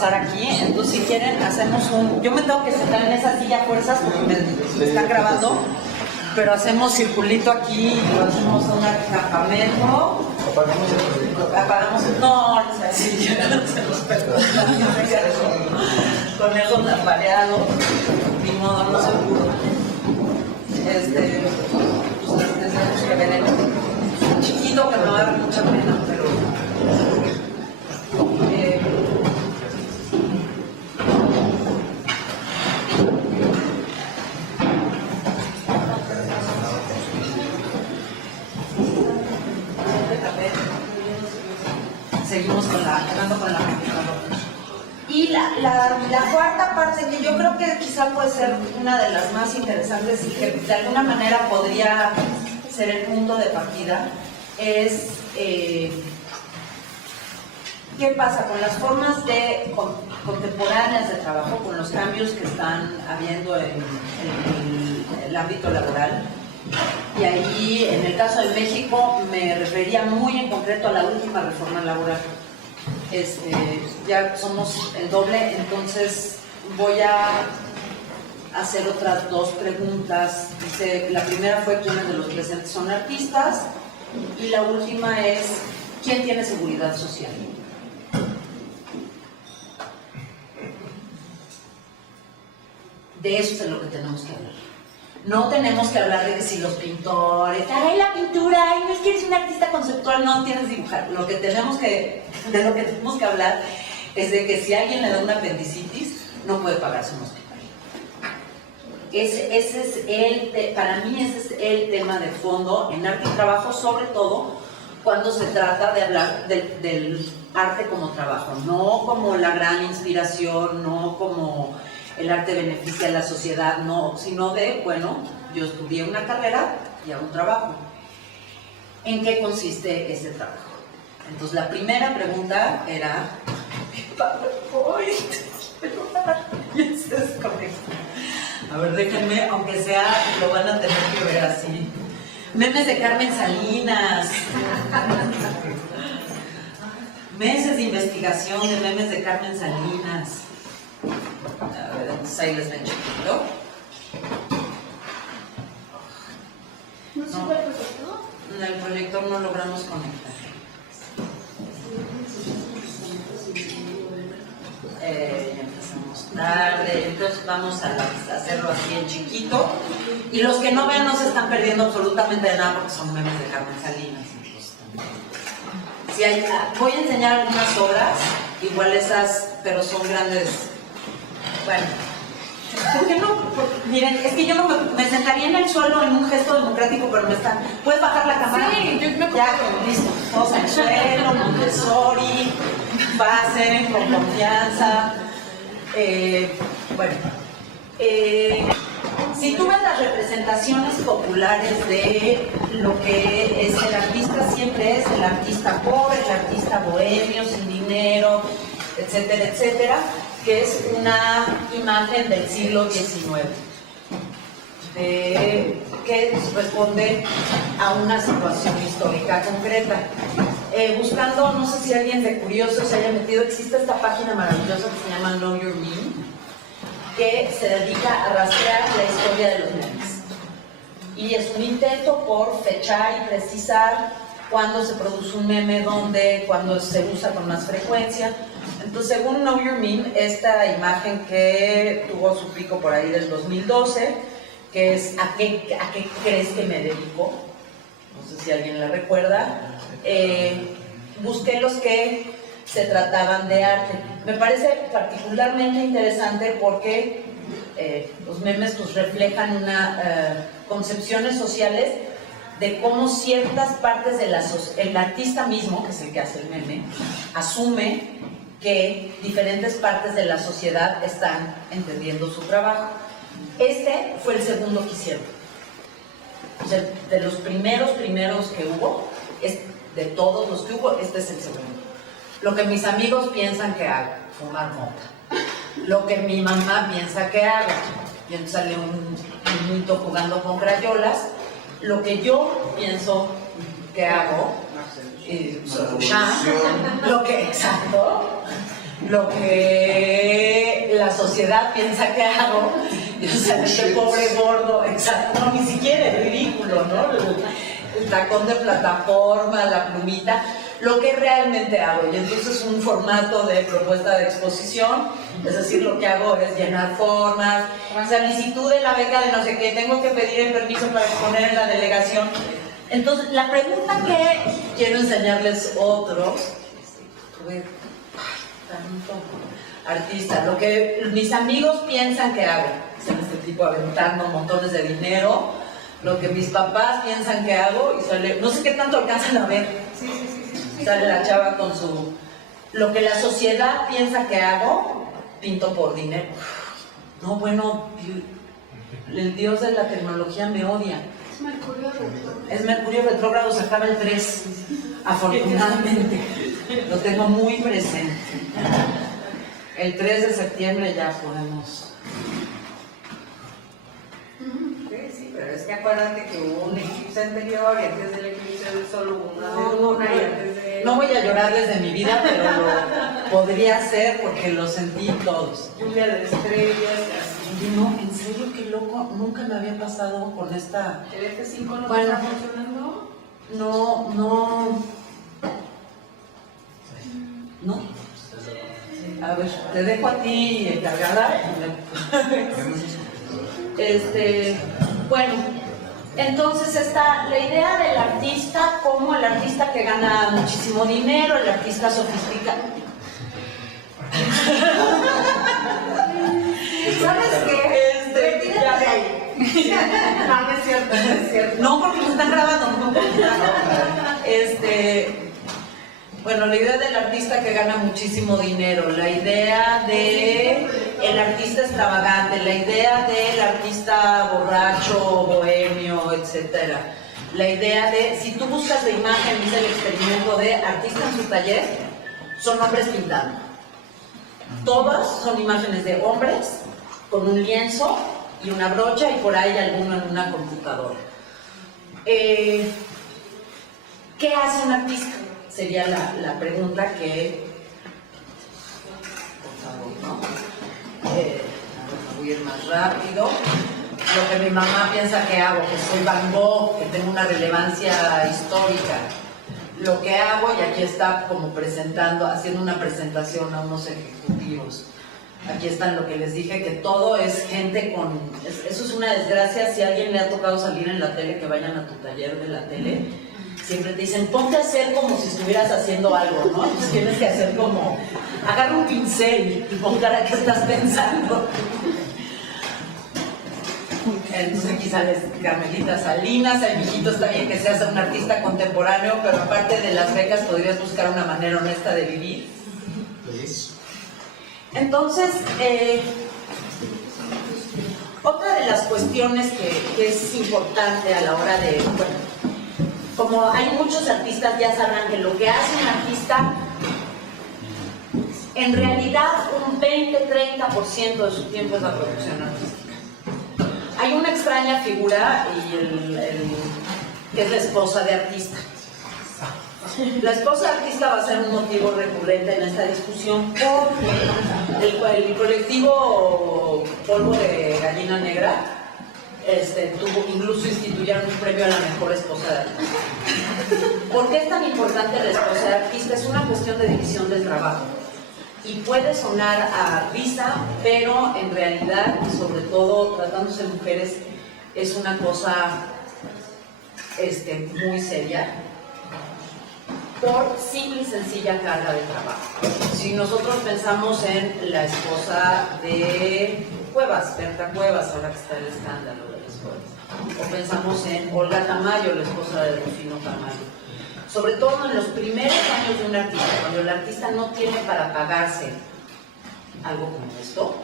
Aquí, entonces si quieren hacemos yo me tengo que sentar en esa silla a fuerzas porque me están grabando, pero hacemos circulito aquí, lo hacemos un campamento. Apagamos no, sí, ya no se los con eso tambaleado, ni modo, no se pudo. Pues tenemos que ver el chiquito que me va a dar mucha pena, pero seguimos con la computadora. Y la cuarta parte, que yo creo que quizá puede ser una de las más interesantes y que de alguna manera podría ser el punto de partida, es qué pasa con las formas contemporáneas de trabajo, con los cambios que están habiendo en el ámbito laboral. Y ahí, en el caso de México, me refería muy en concreto a la última reforma laboral. Ya somos el doble, entonces voy a hacer otras dos preguntas. La primera fue quiénes de los presentes son artistas y la última es quién tiene seguridad social. De eso es de lo que tenemos que hablar. No tenemos que hablar de que si los pintores, ¡ay, la pintura! ¡Ay, no es que eres un artista conceptual! No tienes que dibujar. De lo que tenemos que hablar es de que si a alguien le da una apendicitis, no puede pagarse un hospital. Para mí ese es el tema de fondo en arte y trabajo, sobre todo cuando se trata de hablar del arte como trabajo, no como la gran inspiración, no como el arte beneficia a la sociedad, no, sino de, bueno, yo estudié una carrera y hago un trabajo. ¿En qué consiste ese trabajo? Entonces, la primera pregunta era, a ver, déjenme, aunque sea, lo van a tener que ver así. Memes de Carmen Salinas. Meses de investigación de memes de Carmen Salinas. A ver, entonces ahí les ven chiquito. ¿No se puede proyectar? En el proyector no logramos conectar. Ya empezamos tarde, entonces vamos a hacerlo así en chiquito. Y los que no vean no se están perdiendo absolutamente de nada porque son memes de Carmen Salinas. Voy a enseñar algunas obras, igual esas, pero son grandes. Bueno, ¿por qué no? Miren, es que yo no me sentaría en el suelo en un gesto democrático, pero me están. ¿Puedes bajar la cámara? Sí, yo me ya, listo. Todos en el suelo, Montessori, pasen con confianza. Si tú ves las representaciones populares de lo que es el artista, siempre es el artista pobre, el artista bohemio, sin dinero, etcétera, etcétera, que es una imagen del siglo XIX, que responde a una situación histórica concreta. Buscando, no sé si alguien de curioso se haya metido, existe esta página maravillosa que se llama Know Your Meme, que se dedica a rastrear la historia de los memes. Y es un intento por fechar y precisar cuándo se produce un meme, dónde, cuándo se usa con más frecuencia. Entonces, según Know Your Meme, esta imagen que tuvo su pico por ahí del 2012, que es ¿a qué crees que me dedico? No sé si alguien la recuerda. Busqué los que se trataban de arte. Me parece particularmente interesante porque los memes pues, reflejan concepciones sociales de cómo ciertas partes el artista mismo, que es el que hace el meme, asume que diferentes partes de la sociedad están entendiendo su trabajo. Este fue el segundo que hicieron. O sea, de los primeros que hubo, de todos los que hubo, este es el segundo. Lo que mis amigos piensan que hago, fumar mota. Lo que mi mamá piensa que hago, y entonces sale un niñito jugando con crayolas. Lo que yo pienso que hago, exacto, lo que la sociedad piensa que hago. Y, o sea, este pobre gordo, exacto, no, ni siquiera es ridículo, ¿no? El tacón de plataforma, la plumita, lo que realmente hago. Y entonces un formato de propuesta de exposición, es decir, lo que hago es llenar formas, solicitud de la beca de no sé qué, tengo que pedir el permiso para exponer en la delegación. Entonces, la pregunta que quiero enseñarles otros, artista, lo que mis amigos piensan que hago, son este tipo aventando montones de dinero, lo que mis papás piensan que hago, y sale, no sé qué tanto alcanzan a ver, sale la chava con su, lo que la sociedad piensa que hago, pinto por dinero. No, bueno, el dios de la tecnología me odia. Es Mercurio retrógrado. Es Mercurio retrógrado, se acaba el 3, afortunadamente, lo tengo muy presente. El 3 de septiembre ya podemos. Sí, pero es que acuérdate que hubo un eclipse anterior y antes del eclipse del sol hubo una de luna y antes de... No voy a llorar desde mi vida, pero lo podría hacer porque lo sentí todos. Lluvia de estrellas, así. Y no, en serio, qué loco, nunca me había pasado con esta... ¿El F5 no Bueno. está funcionando? No. A ver, te dejo a ti encargada. Bueno, entonces está la idea del artista como el artista que gana muchísimo dinero, el artista sofisticado. ¿Sabes qué? Ya de ahí. No, no es cierto, no es cierto. No, porque me están grabando, no puedo quitarlo. Bueno, la idea del artista que gana muchísimo dinero, la idea de el artista extravagante, la idea del artista borracho, bohemio, etcétera. La idea de, si tú buscas la imagen, hice el experimento de artista en su taller, son hombres pintando. Todas son imágenes de hombres con un lienzo y una brocha y por ahí alguno en una computadora. ¿Qué hace un artista? Sería la pregunta que... Por favor, ¿no? Voy a ir más rápido. Lo que mi mamá piensa que hago, que soy Van Gogh, que tengo una relevancia histórica. Lo que hago, y aquí está como presentando, haciendo una presentación a unos ejecutivos. Aquí está lo que les dije, que todo es gente con... Eso es una desgracia. Si a alguien le ha tocado salir en la tele, que vayan a tu taller de la tele, siempre te dicen, ponte a hacer como si estuvieras haciendo algo, ¿no? Entonces tienes que hacer como, agarra un pincel y pon cara qué estás pensando. Entonces aquí sales Carmelita Salinas, el mijito está bien que seas un artista contemporáneo, pero aparte de las becas podrías buscar una manera honesta de vivir. Entonces, otra de las cuestiones que es importante a la hora de, bueno, como hay muchos artistas, ya sabrán que lo que hace un artista, en realidad un 20-30% de su tiempo es la producción artística. Hay una extraña figura que es la esposa de artista. La esposa de artista va a ser un motivo recurrente en esta discusión porque el colectivo Polvo de Gallina Negra incluso instituyeron un premio a la mejor esposa de artista. ¿Por qué es tan importante la esposa de artista? Es una cuestión de división del trabajo. Y puede sonar a risa, pero en realidad, y sobre todo tratándose de mujeres, es una cosa muy seria, por simple y sencilla carga de trabajo. Si nosotros pensamos en la esposa de Cuevas, Berta Cuevas, ahora que está el escándalo de las Cuevas, o pensamos en Olga Tamayo, la esposa de Rufino Tamayo, sobre todo en los primeros años de un artista, cuando el artista no tiene para pagarse algo como esto,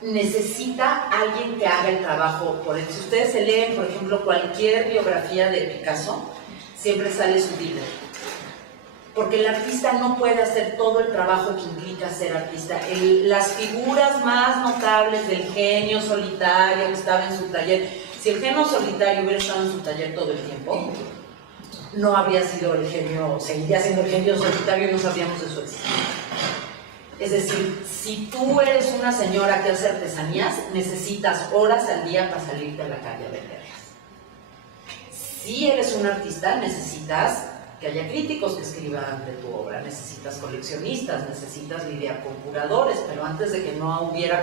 necesita alguien que haga el trabajo por él. Si ustedes se leen, por ejemplo, cualquier biografía de Picasso, siempre sale su dealer. Porque el artista no puede hacer todo el trabajo que implica ser artista. Las figuras más notables del genio solitario que estaba en su taller, si el genio solitario hubiera estado en su taller todo el tiempo, no habría sido el genio, seguiría siendo el genio solitario y no sabríamos de su existencia. Es decir, si tú eres una señora que hace artesanías, necesitas horas al día para salirte a la calle a venderlas. Si eres un artista, necesitas que haya críticos que escriban de tu obra, necesitas coleccionistas, necesitas lidiar con curadores, pero antes de que no hubiera,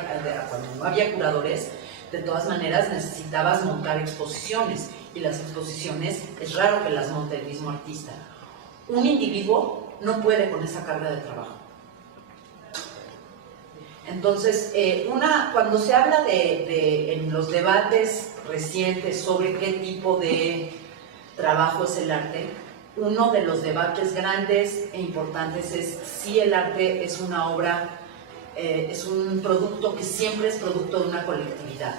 cuando no había curadores, de todas maneras necesitabas montar exposiciones, y las exposiciones es raro que las monte el mismo artista. Un individuo no puede con esa carga de trabajo. Entonces, cuando se habla en los debates recientes sobre qué tipo de trabajo es el arte, uno de los debates grandes e importantes es si el arte es una obra, es un producto que siempre es producto de una colectividad.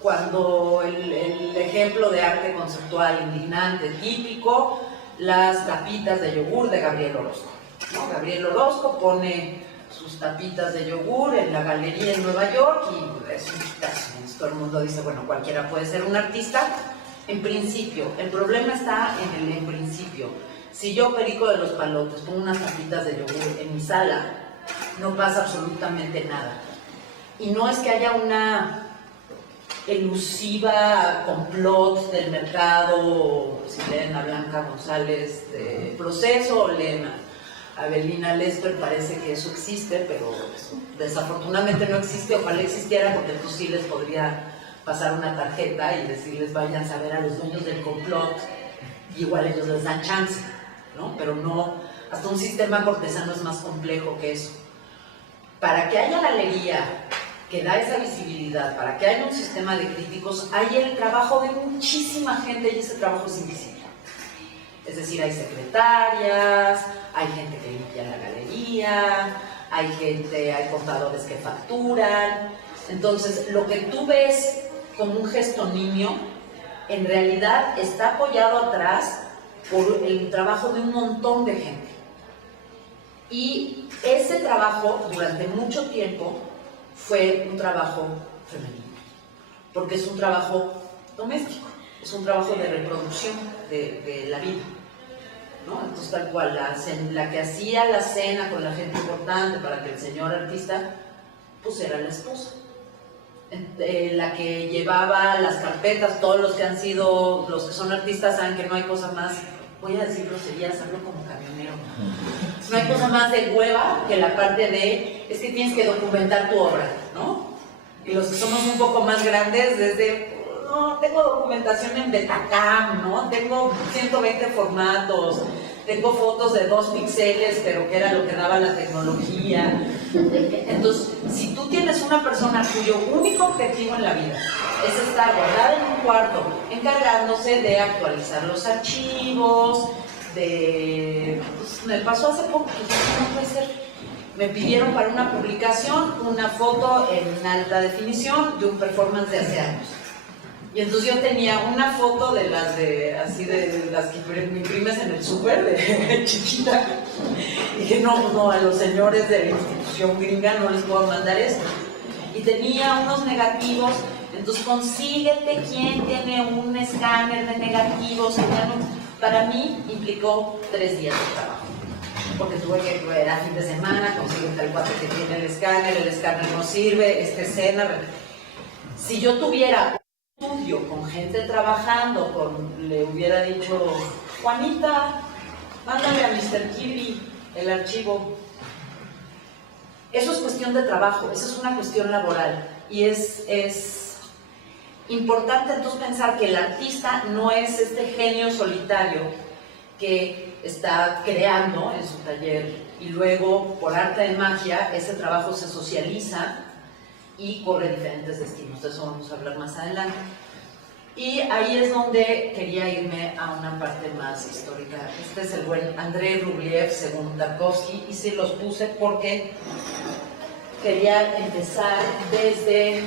Cuando el ejemplo de arte conceptual indignante típico, las tapitas de yogur de Gabriel Orozco, ¿no? Gabriel Orozco pone sus tapitas de yogur en la galería en Nueva York y es un caso. Todo el mundo dice, bueno, cualquiera puede ser un artista. En principio, el problema está en el en principio. Si yo, Perico de los Palotes, pongo unas tapitas de yogur en mi sala, no pasa absolutamente nada. Y no es que haya una elusiva complot del mercado, si leen a Blanca González de Proceso o leen a Evelina Lesper, parece que eso existe, pero desafortunadamente no existe. Ojalá existiera, porque entonces sí les podría pasar una tarjeta y decirles vayan a ver a los dueños del complot, y igual ellos les dan chance, ¿no? Pero no, hasta un sistema cortesano es más complejo que eso. Para que haya galería que da esa visibilidad, para que haya un sistema de críticos, hay el trabajo de muchísima gente y ese trabajo es invisible. Es decir, hay secretarias, hay gente que limpia la galería, hay contadores que facturan. Entonces, lo que tú ves como un gesto niño, en realidad está apoyado atrás por el trabajo de un montón de gente. Y ese trabajo, durante mucho tiempo, fue un trabajo femenino, porque es un trabajo doméstico, es un trabajo de reproducción de la vida, ¿no? Entonces, tal cual, la que hacía la cena con la gente importante para que el señor artista, pues era la esposa. La que llevaba las carpetas, todos los que son artistas saben que no hay cosa más, voy a decir groserías, hablo como camionero, no hay cosa más de hueva que la parte es que tienes que documentar tu obra, ¿no? Y los que somos un poco más grandes, no, tengo documentación en Betacam, ¿no? Tengo 120 formatos, tengo fotos de 2 píxeles, pero que era lo que daba la tecnología. Entonces, si tú tienes una persona cuyo único objetivo en la vida es estar guardada en un cuarto, encargándose de actualizar los archivos, pues, me pasó hace poco, que no puede ser, me pidieron para una publicación una foto en alta definición de un performance de hace años. Y entonces yo tenía una foto de las que me imprimes en el súper, de chiquita. Y dije, no, a los señores de la institución gringa no les puedo mandar esto. Y tenía unos negativos, entonces consíguete quién tiene un escáner de negativos. Para mí implicó 3 días de trabajo, porque tuve que ir a fin de semana, consíguete al cuate que tiene el escáner no sirve, esta escena. Si yo tuviera estudio con gente trabajando, le hubiera dicho, Juanita, mándale a Mr. Kirby el archivo. Eso es cuestión de trabajo, esa es una cuestión laboral, y es importante entonces pensar que el artista no es este genio solitario que está creando en su taller y luego por arte de magia ese trabajo se socializa y corre diferentes destinos. De eso vamos a hablar más adelante. Y ahí es donde quería irme a una parte más histórica. Este es el buen Andrei Rublev según Tarkovsky, y sí los puse porque quería empezar desde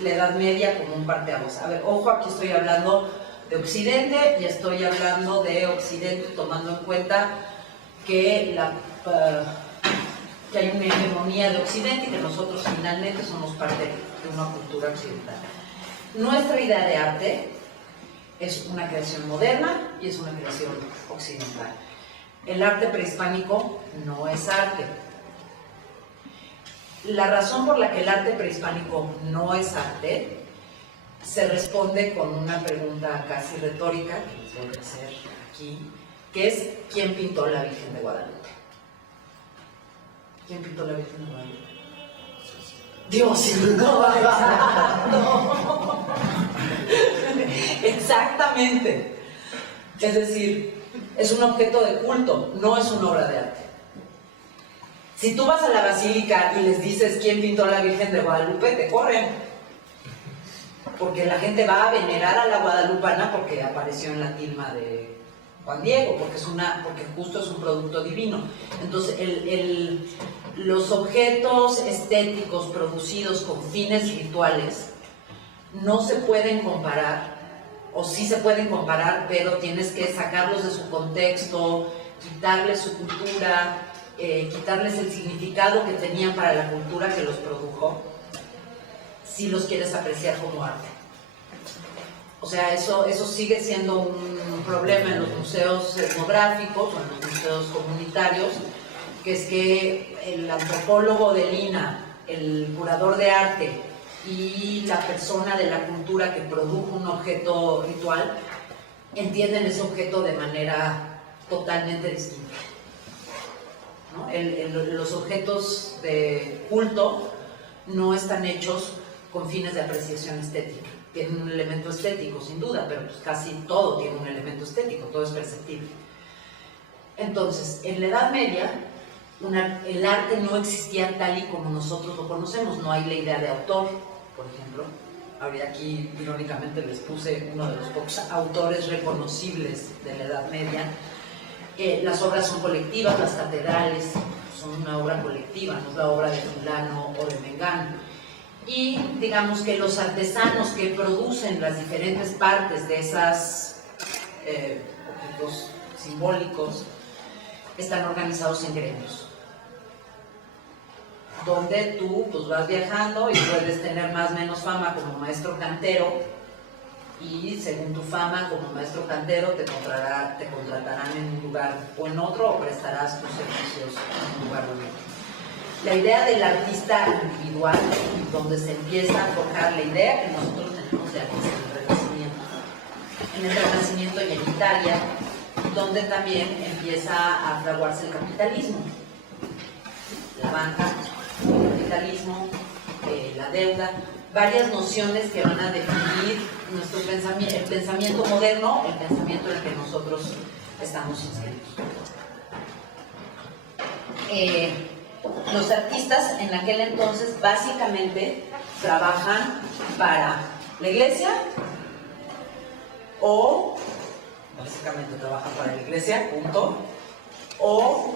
la Edad Media como un parteaguas. A ver, ojo, aquí estoy hablando de Occidente y estoy hablando de Occidente tomando en cuenta que que hay una hegemonía de Occidente y que nosotros finalmente somos parte de una cultura occidental. Nuestra idea de arte es una creación moderna y es una creación occidental. el arte prehispánico no es arte. La razón por la que el arte prehispánico no es arte se responde con una pregunta casi retórica que les voy a hacer aquí, que es ¿quién pintó la Virgen de Guadalupe? ¿Quién pintó la Virgen de Guadalupe? Diosito. Exactamente. Es decir, es un objeto de culto, no es una obra de arte. Si tú vas a la basílica y les dices quién pintó la Virgen de Guadalupe, te corren. Porque la gente va a venerar a la guadalupana porque apareció en la tilma de Juan Diego, porque justo es un producto divino. Entonces, los objetos estéticos producidos con fines rituales no se pueden comparar, o sí se pueden comparar, pero tienes que sacarlos de su contexto, quitarles su cultura, quitarles el significado que tenían para la cultura que los produjo, si los quieres apreciar como arte. O sea, eso sigue siendo un problema en los museos etnográficos o en los museos comunitarios, que es que el antropólogo de Lina, el curador de arte y la persona de la cultura que produjo un objeto ritual entienden ese objeto de manera totalmente distinta, ¿no? Los objetos de culto no están hechos con fines de apreciación estética. Tienen un elemento estético, sin duda, pero pues casi todo tiene un elemento estético, todo es perceptible. Entonces, en la Edad Media, el arte no existía tal y como nosotros lo conocemos. No hay la idea de autor, por ejemplo. Ahorita aquí, irónicamente, les puse uno de los pocos autores reconocibles de la Edad Media. Las obras son colectivas, las catedrales son una obra colectiva, no es la obra de fulano o de mengano. Y digamos que los artesanos que producen las diferentes partes de esos objetos simbólicos están organizados en gremios, donde tú pues, vas viajando y puedes tener más o menos fama como maestro cantero, y según tu fama como maestro cantero te contratarán en un lugar o en otro, o prestarás tus servicios en un lugar o en otro. La idea del artista individual, donde se empieza a forjar la idea que nosotros tenemos de artista en el Renacimiento y en Italia, donde también empieza a fraguarse el capitalismo, la banca, el capitalismo, la deuda, varias nociones que van a definir nuestro el pensamiento moderno, el pensamiento en el que nosotros estamos inscritos. Los artistas en aquel entonces básicamente trabajan para la iglesia o punto, o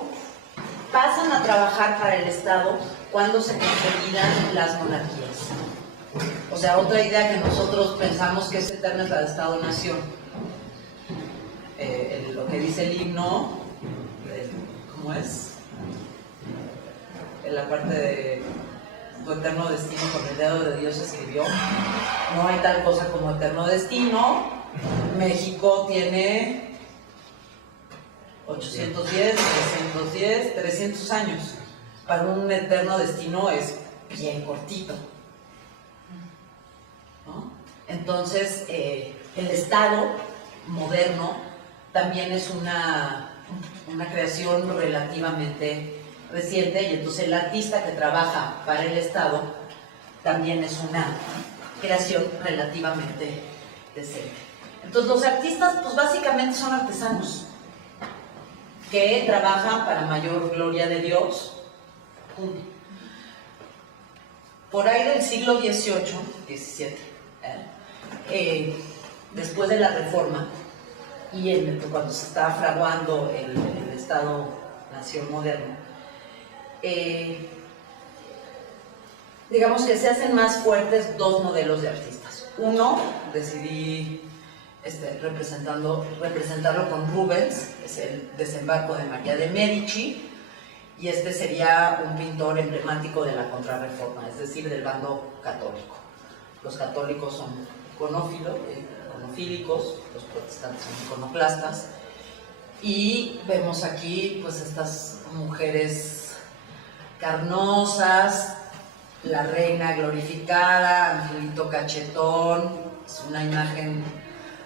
pasan a trabajar para el Estado cuando se consolidan las monarquías. O sea, otra idea que nosotros pensamos que es eterna es la de Estado-Nación. Lo que dice el himno, ¿cómo es? En la parte de tu eterno destino con el dedo de Dios escribió. No hay tal cosa como eterno destino. México tiene 810, 310, 300 años. Para un eterno destino es bien cortito, ¿no? Entonces, el Estado moderno también es una creación relativamente reciente, y entonces el artista que trabaja para el Estado también es una creación relativamente reciente. Entonces los artistas pues básicamente son artesanos que trabajan para mayor gloria de Dios. Punto. Por ahí del siglo XVIII, después de la Reforma y cuando se estaba fraguando el Estado-Nación moderno, digamos que se hacen más fuertes dos modelos de artistas. Uno, decidí representarlo con Rubens, es el Desembarco de María de Medici, y este sería un pintor emblemático de la Contrarreforma, es decir, del bando católico. Los católicos son iconofílicos, los protestantes son iconoclastas, Y vemos aquí pues estas mujeres carnosas, la reina glorificada, Angelito cachetón, es una imagen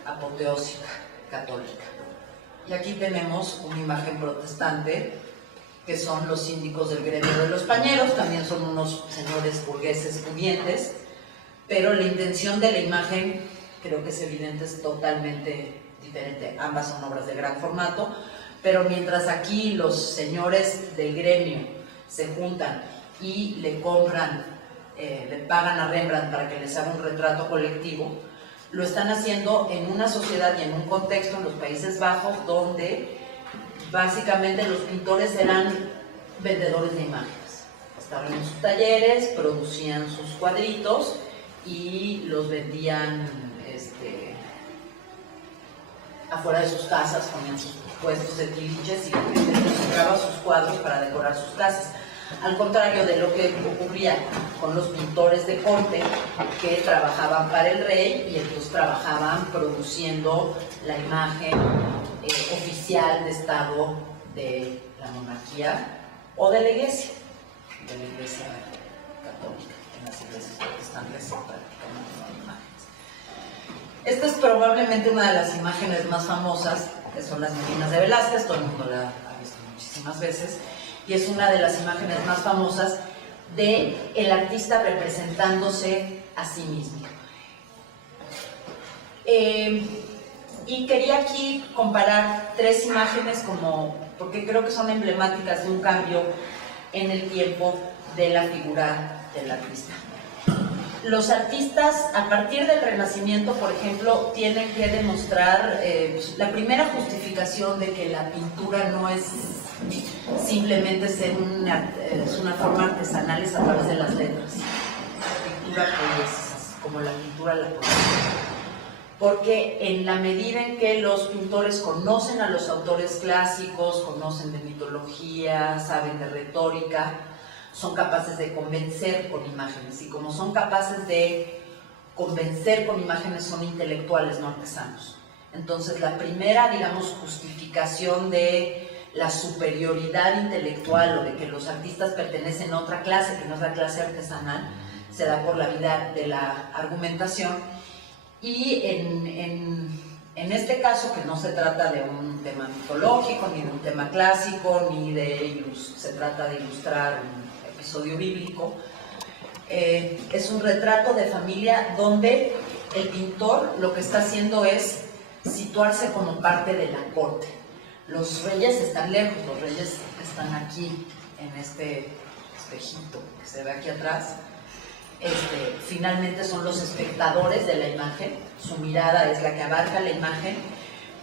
apoteósica, católica. Y aquí tenemos una imagen protestante, que son los síndicos del gremio de los pañeros, también son unos señores burgueses pudientes, pero la intención de la imagen creo que es evidente, es totalmente diferente. Ambas son obras de gran formato, pero mientras aquí los señores del gremio se juntan y le compran, le pagan a Rembrandt para que les haga un retrato colectivo, lo están haciendo en una sociedad y en un contexto en los Países Bajos donde básicamente los pintores eran vendedores de imágenes. Estaban en sus talleres, producían sus cuadritos y los vendían afuera de sus casas, ponían sus puestos de tiliches y la gente compraba sus cuadros para decorar sus casas. Al contrario de lo que ocurría con los pintores de corte, que trabajaban para el rey y entonces trabajaban produciendo la imagen oficial de Estado de la monarquía o de la iglesia católica. En las iglesias protestantes se practican las imágenes. Esta es probablemente una de las imágenes más famosas, que son las Meninas de Velázquez, todo el mundo la ha visto muchísimas veces, y es una de las imágenes más famosas de el artista representándose a sí mismo. Y quería aquí comparar tres imágenes porque creo que son emblemáticas de un cambio en el tiempo de la figura del artista. Los artistas, a partir del Renacimiento, por ejemplo, tienen que demostrar la primera justificación de que la pintura no es simplemente es una forma artesanal, es a través de las letras. La pintura poesía, como la pintura la poesía. Porque en la medida en que los pintores conocen a los autores clásicos, conocen de mitología, saben de retórica, son capaces de convencer con imágenes, y como son capaces de convencer con imágenes, son intelectuales, no artesanos. Entonces la primera, digamos, justificación de la superioridad intelectual o de que los artistas pertenecen a otra clase, que no es la clase artesanal, se da por la vía de la argumentación. Y en este caso, que no se trata de un tema mitológico, ni de un tema clásico, se trata de ilustrar un episodio bíblico, es un retrato de familia donde el pintor lo que está haciendo es situarse como parte de la corte. Los reyes están lejos, los reyes están aquí, en este espejito que se ve aquí atrás. Finalmente son los espectadores de la imagen, su mirada es la que abarca la imagen,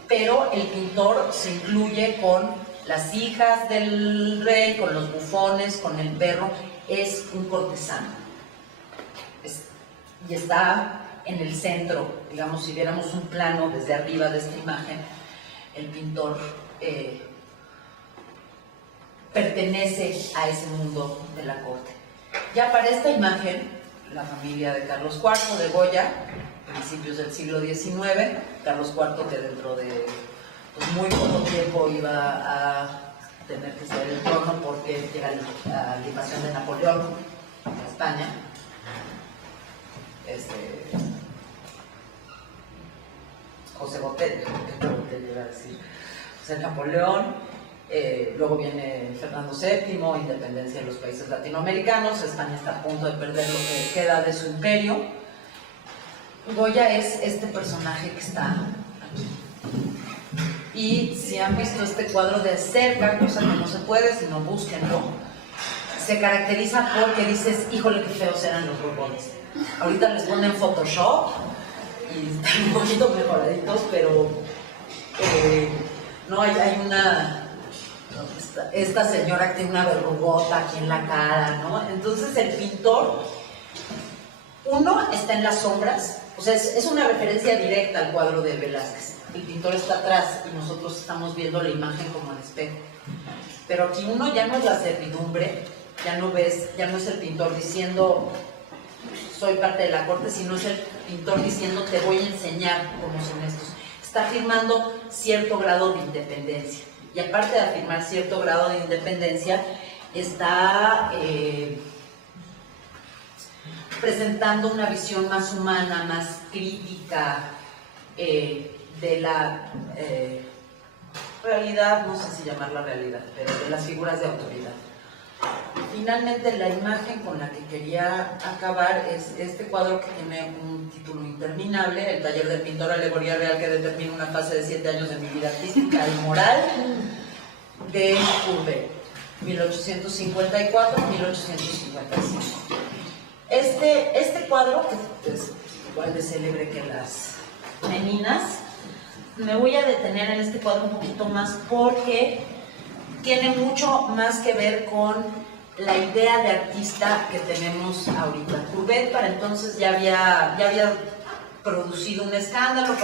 pero el pintor se incluye con las hijas del rey, con los bufones, con el perro, es un cortesano. Y está en el centro, digamos, si viéramos un plano desde arriba de esta imagen, el pintor pertenece a ese mundo de la corte. Ya para esta imagen, la familia de Carlos IV de Goya, principios del siglo XIX, Carlos IV que dentro de muy poco tiempo iba a tener que ceder el trono porque llega la invasión de Napoleón a España. José Botello, iba a decir. José Napoleón, luego viene Fernando VII, independencia de los países latinoamericanos, España está a punto de perder lo que queda de su imperio. Goya es este personaje que está aquí. Y si han visto este cuadro de cerca, cosa que no se puede, si no búsquenlo, se caracteriza porque dices, híjole, qué feos eran los Borbones. Ahorita les ponen Photoshop y están un poquito mejoraditos, pero no hay una... Esta señora que tiene una verrugota aquí en la cara, ¿no? Entonces el pintor, uno, está en las sombras, o sea, es una referencia directa al cuadro de Velázquez. El pintor está atrás y nosotros estamos viendo la imagen como al espejo. Pero aquí uno ya no es la servidumbre, ya no es el pintor diciendo soy parte de la corte, sino es el pintor diciendo te voy a enseñar cómo son estos. está afirmando cierto grado de independencia. Y aparte de afirmar cierto grado de independencia, está presentando una visión más humana, más crítica de la realidad, no sé si llamarla realidad, pero de las figuras de autoridad. Finalmente, la imagen con la que quería acabar es este cuadro que tiene un título interminable, El taller del pintor, alegoría real que determina una fase de 7 años de mi vida artística y moral, de Courbet, 1854-1855. Este cuadro, que es igual de célebre que las Meninas, me voy a detener en este cuadro un poquito más porque tiene mucho más que ver con la idea de artista que tenemos ahorita. Courbet para entonces ya había producido un escándalo,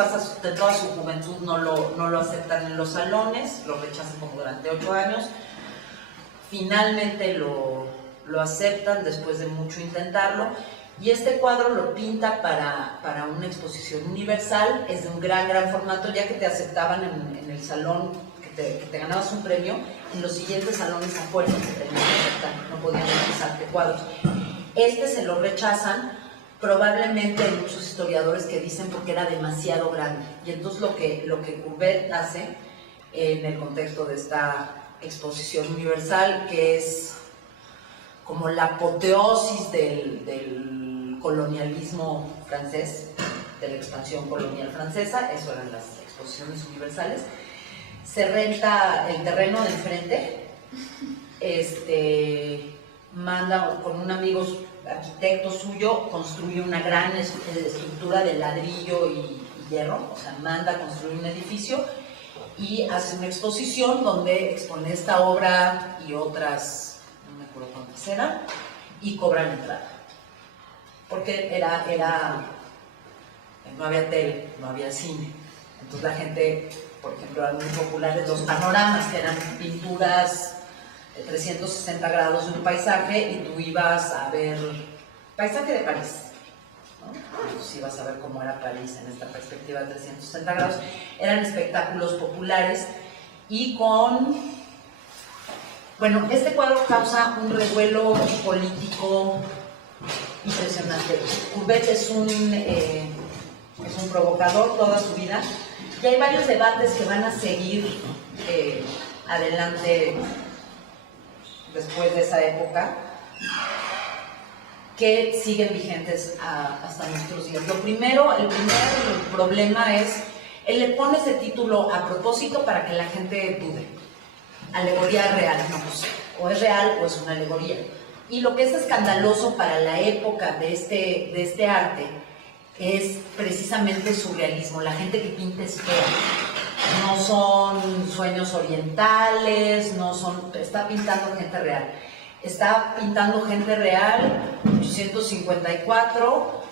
de toda su juventud no lo aceptan en los salones, lo rechazan como durante 8 años. Finalmente lo aceptan después de mucho intentarlo, y este cuadro lo pinta para una exposición universal. Es de un gran formato, ya que te aceptaban en el salón, que te ganabas un premio, en los siguientes salones afuera que tenían que aceptar, no podían realizarte cuadros. Este se lo rechazan, probablemente hay muchos historiadores que dicen porque era demasiado grande, y entonces lo que Courbet hace en el contexto de esta exposición universal, que es como la apoteosis del colonialismo francés, de la expansión colonial francesa, eso eran las exposiciones universales. Se renta el terreno de enfrente, manda con un amigo arquitecto suyo, construye una gran estructura de ladrillo y hierro, o sea, manda a construir un edificio y hace una exposición donde expone esta obra y otras, no me acuerdo cuántas eran, y cobran entrada. Porque no había tele, no había cine. Entonces la gente, por ejemplo, eran muy populares los panoramas, que eran pinturas de 360 grados de un paisaje, y tú ibas a ver paisaje de París, ¿no? Entonces ibas a ver cómo era París en esta perspectiva de 360 grados. Eran espectáculos populares y bueno, este cuadro causa un revuelo político impresionante. Courbet es un provocador toda su vida, y hay varios debates que van a seguir adelante después de esa época, que siguen vigentes hasta nuestros días. El primer problema es, él le pone ese título a propósito para que la gente dude. Alegoría real, no, pues, o es real o es una alegoría. Y lo que es escandaloso para la época de este arte es precisamente el surrealismo. La gente que pinta es fea. No son sueños orientales, está pintando gente real. Está pintando gente real, 1854,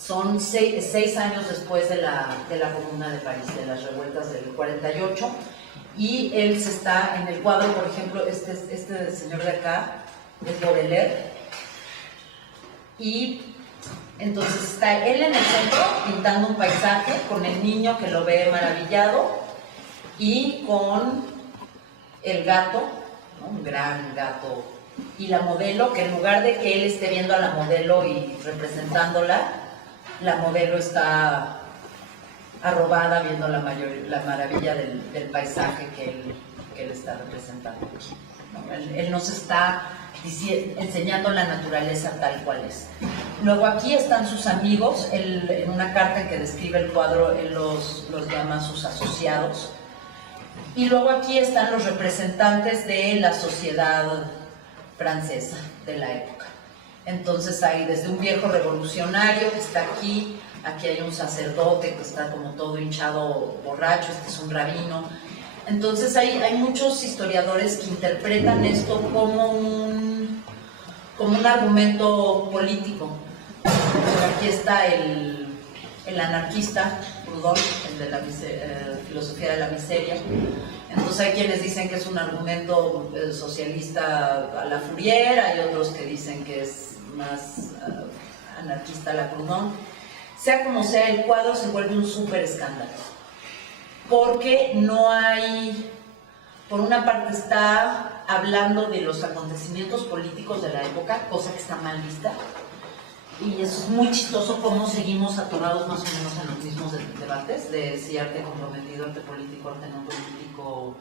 son 6 años después de la Comuna de París, de las revueltas del 48, y él está en el cuadro, por ejemplo, este señor de acá, es Baudelaire, y entonces está él en el centro pintando un paisaje con el niño que lo ve maravillado y con el gato, ¿no? Un gran gato, y la modelo, que en lugar de que él esté viendo a la modelo y representándola, la modelo está arrobada viendo la maravilla del paisaje que él está representando. ¿No? Él nos está enseñando la naturaleza tal cual es. Luego aquí están sus amigos. En una carta en que describe el cuadro, él los llama sus asociados. Y luego aquí están los representantes de la sociedad francesa de la época. Entonces hay desde un viejo revolucionario que está aquí hay un sacerdote que está como todo hinchado borracho, este es un rabino. Entonces hay muchos historiadores que interpretan esto como un argumento político. Aquí está el anarquista Proudhon, el de la filosofía de la miseria. Entonces hay quienes dicen que es un argumento socialista a la Fourier, hay otros que dicen que es más anarquista a la Proudhon. Sea como sea, el cuadro se vuelve un súper escándalo. porque no hay, por una parte está hablando de los acontecimientos políticos de la época, cosa que está mal vista, y eso es muy chistoso cómo seguimos atorados más o menos en los mismos debates, de si arte comprometido, arte político, arte no político.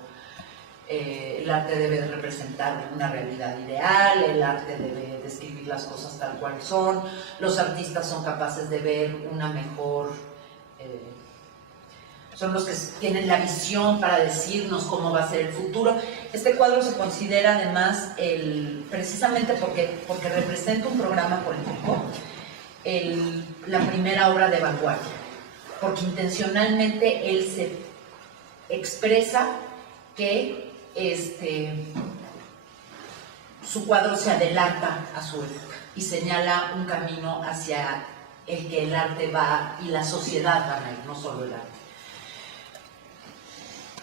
El arte debe representar una realidad ideal, el arte debe describir las cosas tal cual son, los artistas son capaces de ver una mejor, son los que tienen la visión para decirnos cómo va a ser el futuro. Este cuadro se considera además, precisamente porque representa un programa político, la primera obra de vanguardia, porque intencionalmente él se expresa que su cuadro se adelanta a su época y señala un camino hacia el que el arte va y la sociedad van a ir, no solo el arte.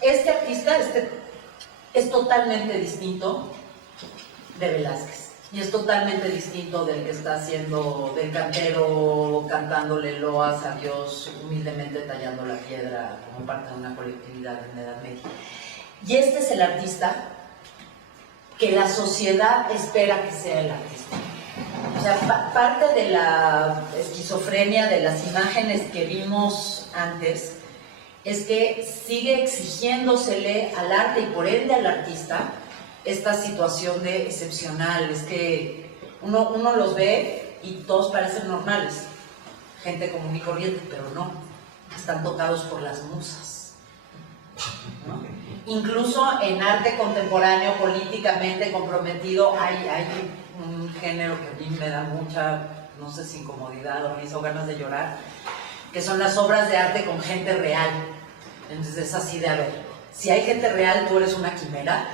Este artista es totalmente distinto de Velázquez y es totalmente distinto del que está haciendo del cantero cantándole loas a Dios, humildemente tallando la piedra como parte de una colectividad en la Edad Media. Y este es el artista que la sociedad espera que sea el artista. O sea, parte de la esquizofrenia de las imágenes que vimos antes es que sigue exigiéndosele al arte y por ende al artista esta situación de excepcional. Es que uno los ve y todos parecen normales, gente común y corriente, pero no, están tocados por las musas, ¿no? Incluso en arte contemporáneo, políticamente comprometido, hay un género que a mí me da mucha, no sé si incomodidad o risa o ganas de llorar, que son las obras de arte con gente real. Entonces es así de, a ver, si hay gente real, tú eres una quimera.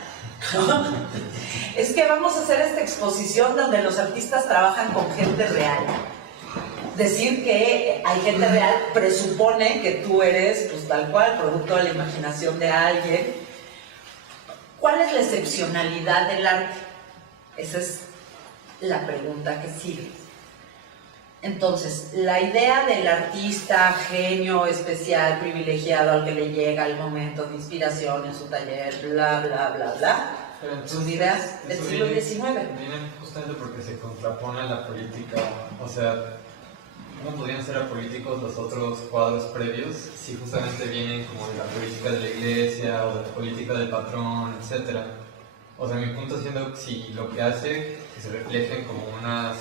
Es que vamos a hacer esta exposición donde los artistas trabajan con gente real. Decir que hay gente real presupone que tú eres, pues tal cual, producto de la imaginación de alguien. ¿Cuál es la excepcionalidad del arte? Esa es la pregunta que sigue. Entonces, la idea del artista, genio especial, privilegiado, al que le llega el momento de inspiración en su taller, bla, bla, bla, bla, sus ideas del siglo XIX. Vienen justamente porque se contrapone a la política, o sea, ¿cómo podrían ser apolíticos los otros cuadros previos si justamente vienen como de la política de la iglesia o de la política del patrón, etcétera? O sea, mi punto siendo si lo que hace que se reflejen como unos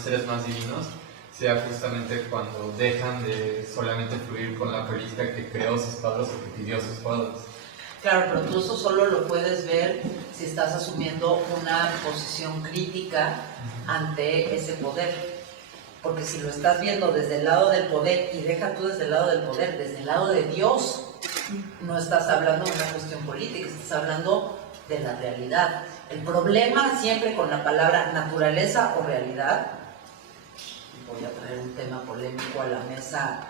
seres más divinos sea justamente cuando dejan de solamente fluir con la política que creó sus cuadros o que pidió sus cuadros. Claro, pero tú eso solo lo puedes ver si estás asumiendo una posición crítica ante ese poder. Porque si lo estás viendo desde el lado del poder, y deja tú desde el lado del poder, desde el lado de Dios, no estás hablando de una cuestión política, estás hablando de la realidad. El problema siempre con la palabra naturaleza o realidad, voy a traer un tema polémico a la mesa,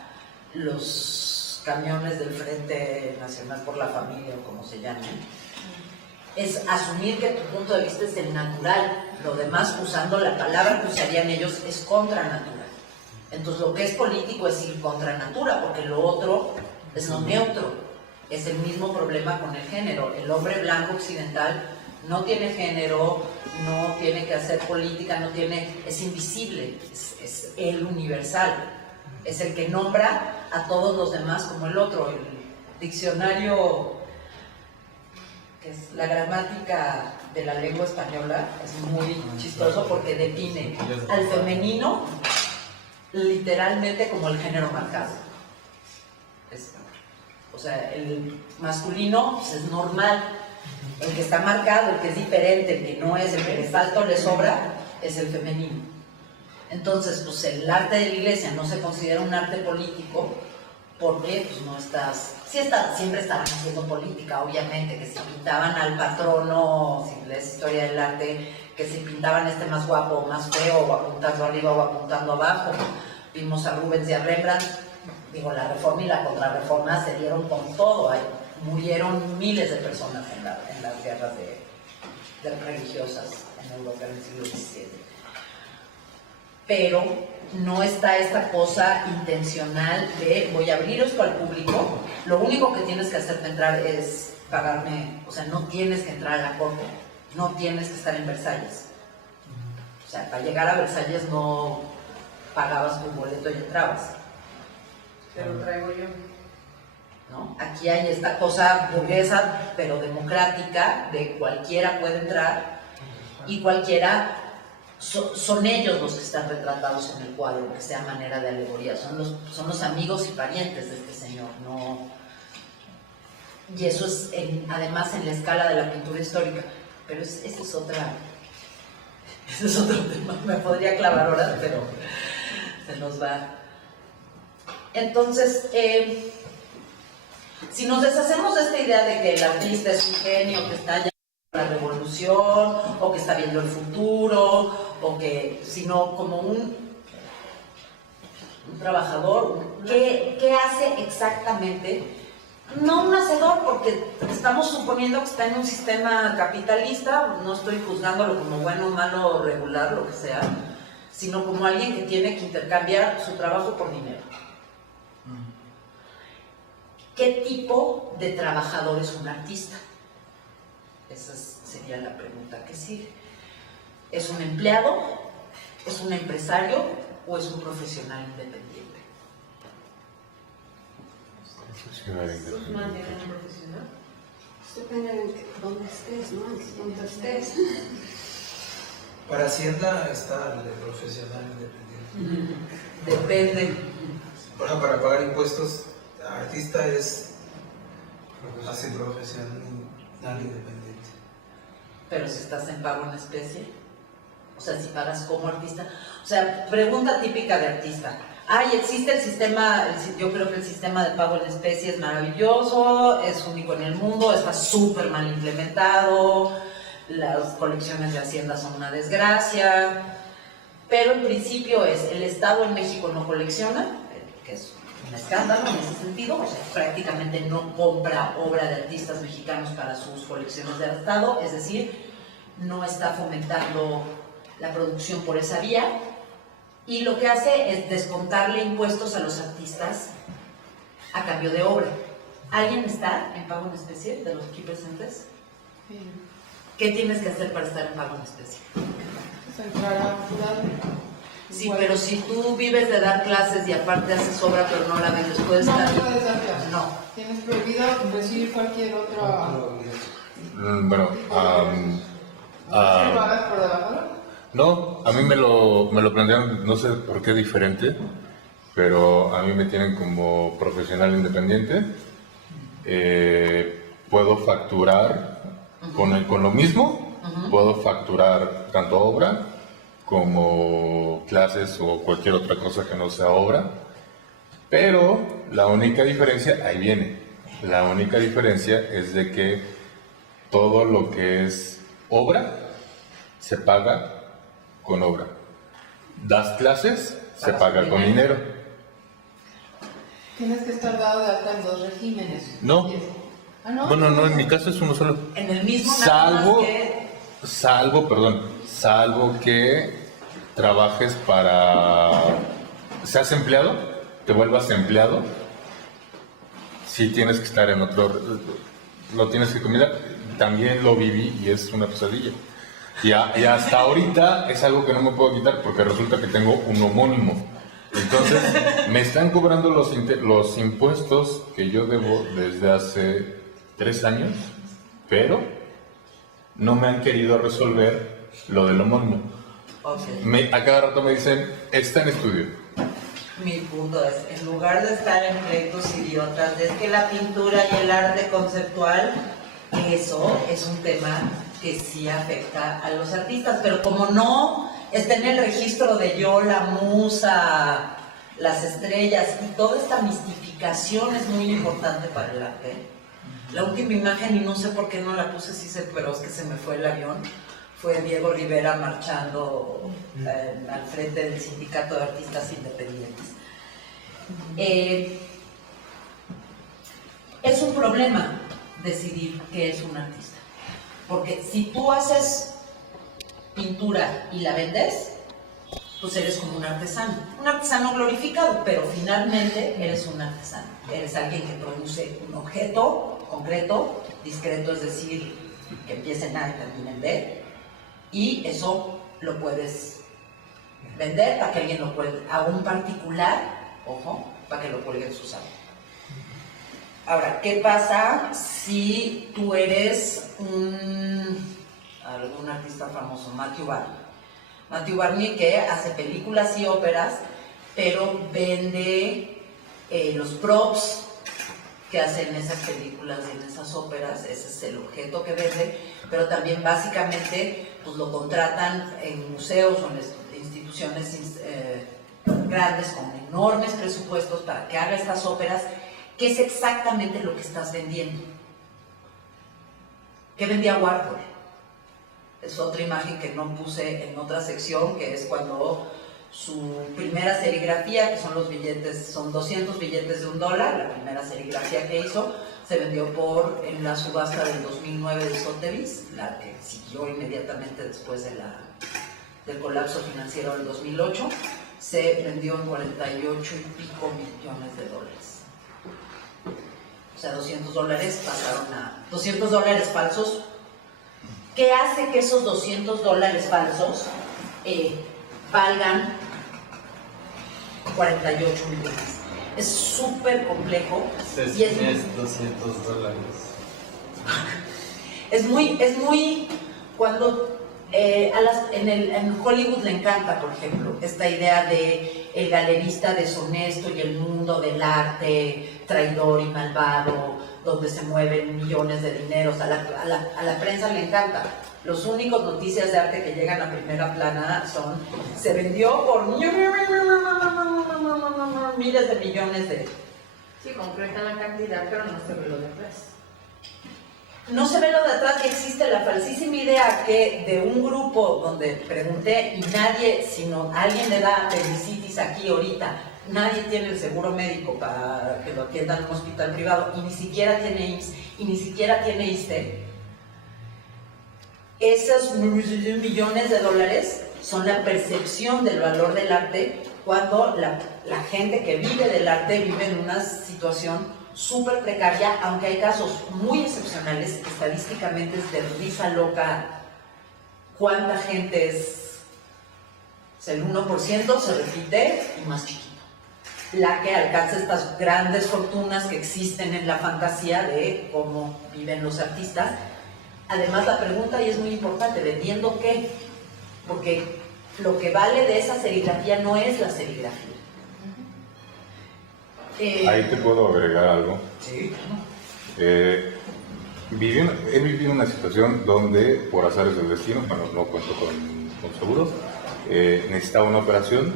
los camiones del Frente Nacional por la Familia o como se llamen, es asumir que tu punto de vista es el natural, lo demás usando la palabra que usarían ellos es contra natura. Entonces lo que es político es ir contra natura, porque lo otro es lo neutro. Es el mismo problema con el género. El hombre blanco occidental no tiene género, no tiene que hacer política, es invisible, es el universal, es el que nombra a todos los demás como el otro. El diccionario, que es la gramática de la lengua española, es muy chistoso porque define al femenino literalmente como el género marcado. O sea, el masculino pues, es normal, el que está marcado, el que es diferente, el que no es, el que le falta o le sobra, es el femenino. Entonces, pues el arte de la iglesia no se considera un arte político porque pues, no estás, siempre estaban haciendo política, obviamente, que si pintaban al patrono, si lees historia del arte, que si pintaban más guapo o más feo, o apuntando arriba o apuntando abajo. Vimos a Rubens y a Rembrandt. Digo, la reforma y la contrarreforma se dieron con todo. Murieron miles de personas en las guerras de religiosas en Europa en el siglo XVII. pero no está esta cosa intencional de voy a abrir esto al público, lo único que tienes que hacer para entrar es pagarme, o sea, no tienes que entrar a la corte, no tienes que estar en Versalles. O sea, para llegar a Versalles no pagabas tu boleto y entrabas. Te lo traigo yo. ¿No? Aquí hay esta cosa burguesa, pero democrática, de cualquiera puede entrar y cualquiera, son ellos los que están retratados en el cuadro, que sea manera de alegoría, son los amigos y parientes de este señor, ¿no? Y eso es además en la escala de la pintura histórica, pero ese es otro tema, me podría clavar horas, pero se nos va. Entonces, si nos deshacemos de esta idea de que el artista es un genio que está ya en la revolución, o que está viendo el futuro, o que, sino como un trabajador, ¿qué hace exactamente? No un hacedor, porque estamos suponiendo que está en un sistema capitalista, no estoy juzgándolo como bueno, malo, regular, lo que sea, sino como alguien que tiene que intercambiar su trabajo por dinero. ¿Qué tipo de trabajador es un artista? Esa sería la pregunta que sigue. ¿Es un empleado? ¿Es un empresario? ¿O es un profesional independiente? ¿Sus mantienen un profesional? Depende de dónde estés, ¿no? En qué punto estés. Para Hacienda está el de profesional independiente. Depende. Bueno, para pagar impuestos, artista es así profesional independiente. Pero si estás en pago en especie, o sea, si pagas como artista, o sea, pregunta típica de artista. Ay, existe el sistema, yo creo que el sistema de pago en especie es maravilloso, es único en el mundo, está súper mal implementado, las colecciones de Hacienda son una desgracia, pero en principio el Estado en México no colecciona, que es un escándalo en ese sentido, o sea, prácticamente no compra obra de artistas mexicanos para sus colecciones del Estado, es decir, no está fomentando la producción por esa vía, y lo que hace es descontarle impuestos a los artistas a cambio de obra. ¿Alguien está en pago en especie de los aquí presentes? Sí. ¿Qué tienes que hacer para estar en pago en especie? Pues entrar a ciudad. Sí, pero si tú vives de dar clases y aparte haces obra pero no la vendes, ¿puedes No, estar? no puedes dar clases. No. Tienes prohibido recibir cualquier otra. Bueno, ¿Si lo hagas por debajo, no? no, a mí me lo plantean, no sé por qué diferente, pero a mí me tienen como profesional independiente. Puedo facturar con lo mismo, puedo facturar tanto obra como clases o cualquier otra cosa que no sea obra, pero la única diferencia, ahí viene, la única diferencia es de que todo lo que es obra se paga con obra. Das clases, se paga con dinero. Tienes que estar dado de alta en dos regímenes. No. Ah, ¿no? Bueno, no, en mi caso es uno solo. En el mismo nada más que... Salvo que trabajes para... seas empleado, te vuelvas empleado, sí tienes que estar en otro... lo tienes que combinar. También lo viví y es una pesadilla. Y hasta ahorita es algo que no me puedo quitar porque resulta que tengo un homónimo. Entonces me están cobrando los impuestos que yo debo desde hace 3 años, pero no me han querido resolver lo del homónimo. Okay. A cada rato me dicen, está en estudio. Mi punto es, en lugar de estar en pleitos idiotas, es que la pintura y el arte conceptual, eso es un tema que sí afecta a los artistas, pero como no está en el registro de yo, la musa, las estrellas y toda esta mistificación es muy importante para el arte. La última imagen, y no sé por qué no la puse, pero es que se me fue el avión, fue Diego Rivera marchando al frente del Sindicato de Artistas Independientes. Es un problema decidir qué es un artista, porque si tú haces pintura y la vendes, pues eres como un artesano glorificado, pero finalmente eres un artesano, eres alguien que produce un objeto concreto, discreto, es decir, que empiece en A y termine en B, y eso lo puedes vender para que alguien lo cuelgue, a un particular, ojo, para que lo cuelgue en su salón. Ahora, ¿qué pasa si tú eres algún artista famoso, Matthew Barney? Matthew Barney, que hace películas y óperas, pero vende los props que hacen esas películas y en esas óperas, ese es el objeto que vende, pero también básicamente pues lo contratan en museos o en instituciones grandes con enormes presupuestos para que haga estas óperas, que es exactamente lo que estás vendiendo. ¿Qué vendía Warhol? Es otra imagen que no puse en otra sección, que es cuando su primera serigrafía, que son los billetes, son 200 billetes de $1, la primera serigrafía que hizo, se vendió en la subasta del 2009 de Sotheby's, la que siguió inmediatamente después del colapso financiero del 2008, se vendió en 48 y pico millones de dólares. O sea, $200 pasaron a $200 falsos. ¿Qué hace que esos $200 falsos valgan 48 millones? Es súper complejo. Es y es $200. Es muy cuando en Hollywood le encanta, por ejemplo, esta idea de el galerista deshonesto y el mundo del arte traidor y malvado, donde se mueven millones de dineros. A la prensa le encanta. Los únicos noticias de arte que llegan a primera plana son: se vendió por miles de millones de... Sí, concretan la cantidad, pero no se ve lo detrás. No se ve lo de atrás, que existe la falsísima idea que de un grupo donde pregunté y nadie, sino alguien le da apendicitis aquí ahorita, nadie tiene el seguro médico para que lo atiendan en un hospital privado y ni siquiera tiene IMSS y ni siquiera tiene ISSSTE. Esos millones de dólares son la percepción del valor del arte cuando la gente que vive del arte vive en una situación súper precaria, aunque hay casos muy excepcionales, estadísticamente es de risa loca cuánta gente es el 1%, se repite, y más chiquito. La que alcanza estas grandes fortunas que existen en la fantasía de cómo viven los artistas. Además, la pregunta, y es muy importante, ¿vendiendo qué? Porque lo que vale de esa serigrafía no es la serigrafía. Ahí te puedo agregar algo. Sí. He vivido una situación donde, por azares del destino, bueno, no cuento con seguros, necesitaba una operación.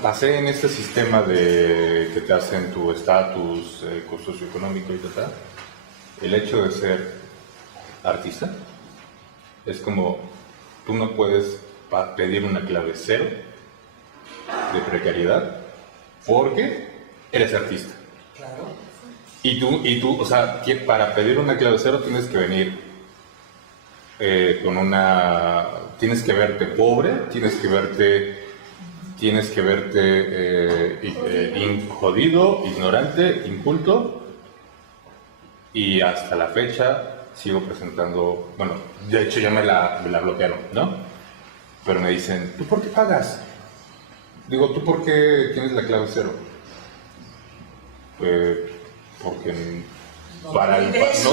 Pasé en este sistema de que te hacen tu estatus socioeconómico y tal. El hecho de ser artista es como tú no puedes pedir una clave cero de precariedad porque eres artista. Claro. Y tú, o sea, para pedir una clave cero tienes que venir tienes que verte pobre, tienes que verte jodido, ignorante, inculto, y hasta la fecha sigo presentando, bueno, de hecho ya me la bloquearon, ¿no? Pero me dicen, ¿tú por qué pagas? Digo, ¿tú por qué tienes la clave cero? Porque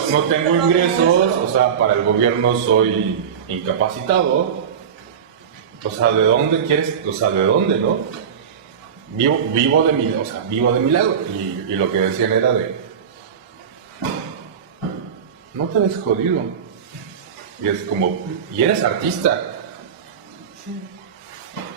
no tengo ingresos, o sea, para el gobierno soy incapacitado. O sea, ¿de dónde quieres? O sea, ¿de dónde, no? Vivo de milagro. Y lo que decían era no te ves jodido. Y es como, y eres artista.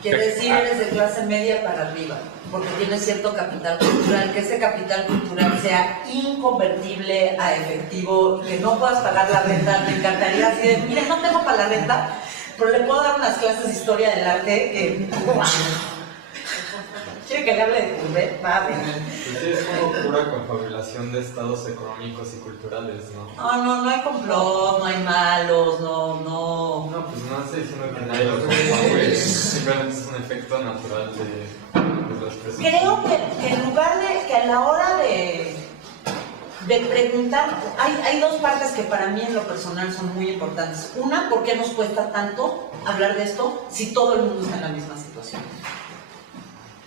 Quiere decir, eres de clase media para arriba, porque tienes cierto capital cultural, que ese capital cultural sea inconvertible a efectivo y que no puedas pagar la renta. Me encantaría así de, mire, no tengo para la renta, pero le puedo dar unas clases de historia del arte que... ¿Quiere que le hable de Courbet? Vale. Pues sí, es como pura confabulación de estados económicos y culturales, ¿no? No hay complot, no hay malos, no. No, pues no estoy diciendo que nadie lo confabule, simplemente es un efecto natural de las personas. Creo que en lugar de que a la hora de preguntar, hay dos partes que para mí en lo personal son muy importantes. Una, ¿por qué nos cuesta tanto hablar de esto si todo el mundo está en la misma situación?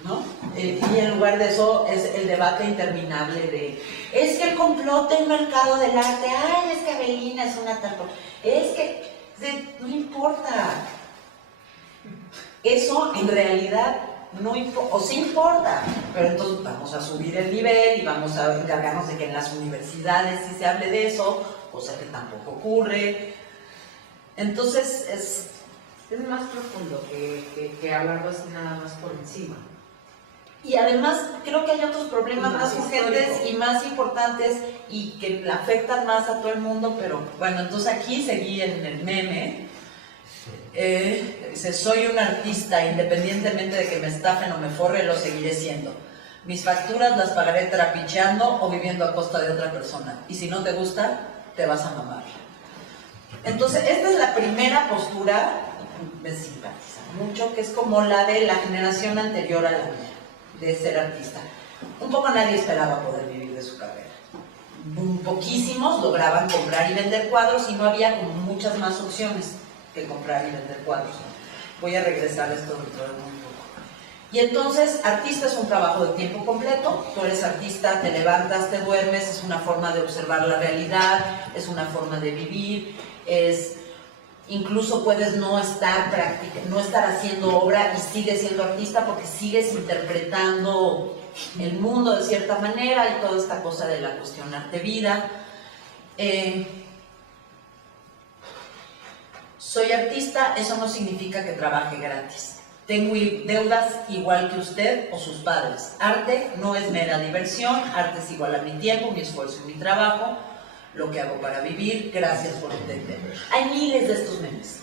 ¿No? Y en lugar de eso es el debate interminable de es que el complot del mercado del arte, ay, es que Avelina es una tal cosa, es que no importa. Eso en realidad no importa, o sí importa, pero entonces vamos a subir el nivel y vamos a encargarnos de que en las universidades sí se hable de eso, cosa que tampoco ocurre. Entonces Es más profundo que hablarlo así nada más por encima. y además creo que hay otros problemas Más más urgentes histórico. y más importantes y que le afectan más a todo el mundo, pero bueno, entonces aquí seguí en el meme. Dice, soy un artista, independientemente de que me estafen o me forre, lo seguiré siendo. Mis facturas las pagaré trapicheando o viviendo a costa de otra persona. Y si no te gusta, te vas a mamar. Entonces, esta es la primera postura, me simpatiza mucho, que es como la de la generación anterior a la mía, de ser artista. Un poco nadie esperaba poder vivir de su carrera. Poquísimos lograban comprar y vender cuadros y no había como muchas más opciones que comprar y vender cuadros. Voy a regresar a esto dentro de muy poco. Y entonces, artista es un trabajo de tiempo completo. Tú eres artista, te levantas, te duermes, es una forma de observar la realidad, es una forma de vivir, incluso puedes no estar haciendo obra y sigues siendo artista porque sigues interpretando el mundo de cierta manera y toda esta cosa de la cuestión arte-vida. Soy artista, eso no significa que trabaje gratis. Tengo deudas igual que usted o sus padres. Arte no es mera diversión, arte es igual a mi tiempo, mi esfuerzo y mi trabajo, lo que hago para vivir, gracias por entender. Hay miles de estos memes.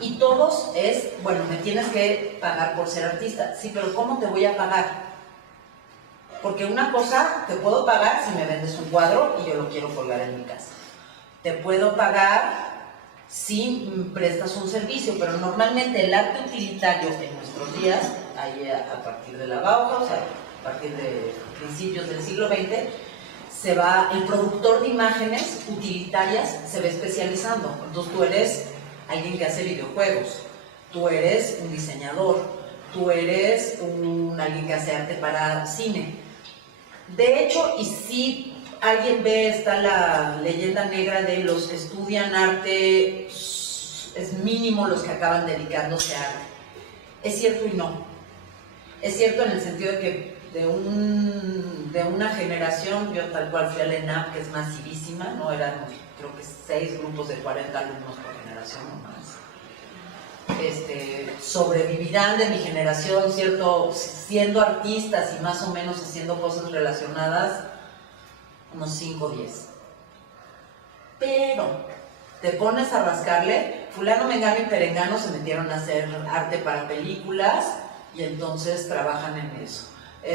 Y todos es, bueno, me tienes que pagar por ser artista. Sí, pero ¿cómo te voy a pagar? Porque una cosa, te puedo pagar si me vendes un cuadro y yo lo quiero colgar en mi casa. Te puedo pagar si prestas un servicio, pero normalmente el arte utilitario en nuestros días, ahí a partir de la Bauhaus, a partir de principios del siglo XX, el productor de imágenes utilitarias se va especializando. Entonces tú eres alguien que hace videojuegos, tú eres un diseñador, tú eres alguien que hace arte para cine. De hecho, y si alguien ve, está la leyenda negra de los que estudian arte, es mínimo los que acaban dedicándose a arte. Es cierto y no. Es cierto en el sentido de que de una generación, yo tal cual fui a la ENAP, que es masivísima, ¿no? Éramos, creo que 6 grupos de 40 alumnos por generación o más. Sobrevivirán de mi generación, ¿cierto? Siendo artistas y más o menos haciendo cosas relacionadas, unos 5 o 10. Pero te pones a rascarle, fulano, mengano y perengano se metieron a hacer arte para películas y entonces trabajan en eso.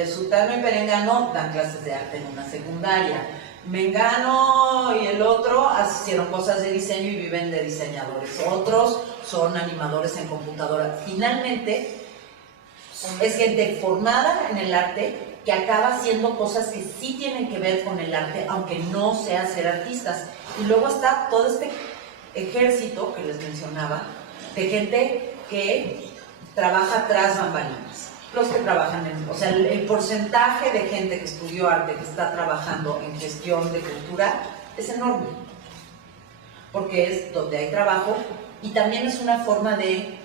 Sutano y perengano dan clases de arte en una secundaria. Mengano y el otro hicieron cosas de diseño y viven de diseñadores. Otros son animadores en computadora. Finalmente, es gente formada en el arte que acaba haciendo cosas que sí tienen que ver con el arte, aunque no sea ser artistas. Y luego está todo este ejército que les mencionaba, de gente que trabaja tras bambalinas. Los que trabajan o sea, el porcentaje de gente que estudió arte, que está trabajando en gestión de cultura, es enorme. Porque es donde hay trabajo y también es una forma de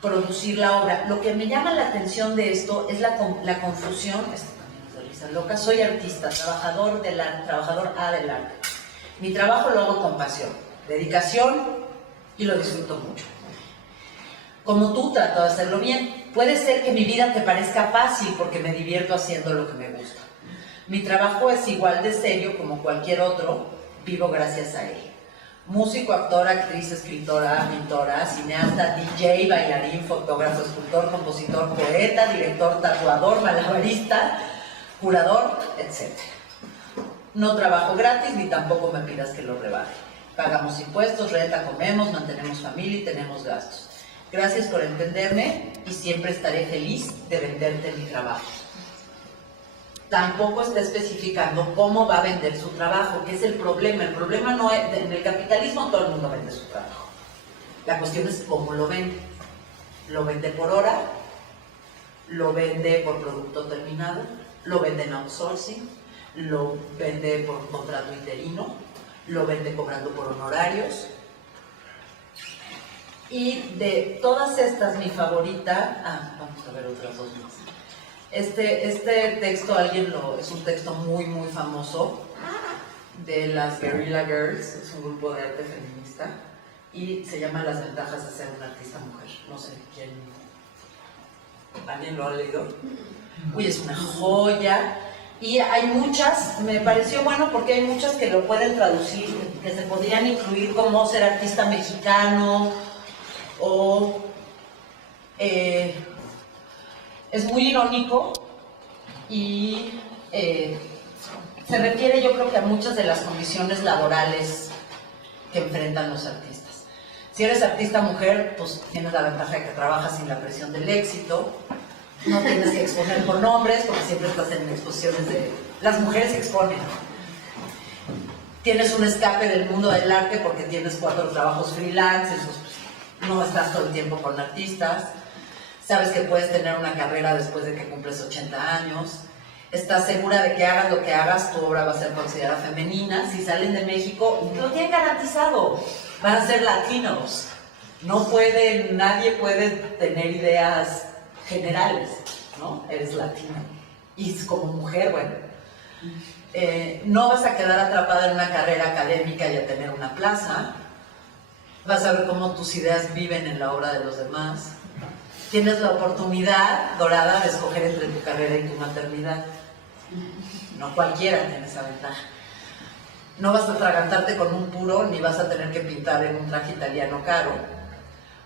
producir la obra. Lo que me llama la atención de esto es la confusión, esto también es de risa loca, soy artista, trabajador A del arte. Mi trabajo lo hago con pasión, dedicación y lo disfruto mucho. Como tú, trato de hacerlo bien. Puede ser que mi vida te parezca fácil porque me divierto haciendo lo que me gusta. Mi trabajo es igual de serio como cualquier otro, vivo gracias a él. músico, actor, actriz, escritora, pintora, cineasta, DJ, bailarín, fotógrafo, escultor, compositor, poeta, director, tatuador, malabarista, curador, etc. No trabajo gratis ni tampoco me pidas que lo rebaje. Pagamos impuestos, renta, comemos, mantenemos familia y tenemos gastos. Gracias por entenderme y siempre estaré feliz de venderte mi trabajo. Tampoco está especificando cómo va a vender su trabajo, que es el problema. El problema no es, en el capitalismo todo el mundo vende su trabajo. La cuestión es cómo lo vende. Lo vende por hora, lo vende por producto terminado, lo vende en outsourcing, lo vende por contrato interino, lo vende cobrando por honorarios. Y de todas estas, mi favorita, vamos a ver otras dos más. Este texto, es un texto muy, muy famoso de las Guerrilla Girls, es un grupo de arte feminista, y se llama Las ventajas de ser una artista mujer. No sé quién, ¿alguien lo ha leído? Uy, es una joya. Y hay muchas, me pareció bueno porque hay muchas que lo pueden traducir, que se podrían incluir como ser artista mexicano, o es muy irónico y se refiere, yo creo que a muchas de las condiciones laborales que enfrentan los artistas. Si eres artista mujer, pues tienes la ventaja de que trabajas sin la presión del éxito, no tienes que exponer por nombres, porque siempre estás en exposiciones de... Las mujeres se exponen. Tienes un escape del mundo del arte porque tienes 4 trabajos freelance, no estás todo el tiempo con artistas. Sabes que puedes tener una carrera después de que cumples 80 años. Estás segura de que hagas lo que hagas, tu obra va a ser considerada femenina. Si salen de México, lo tienen garantizado. Van a ser latinos. Nadie puede tener ideas generales, ¿no? Eres latino. Y como mujer, bueno. No vas a quedar atrapada en una carrera académica y a tener una plaza. Vas a ver cómo tus ideas viven en la obra de los demás. Tienes la oportunidad dorada de escoger entre tu carrera y tu maternidad. No cualquiera tiene esa ventaja. No vas a atragantarte con un puro, ni vas a tener que pintar en un traje italiano caro.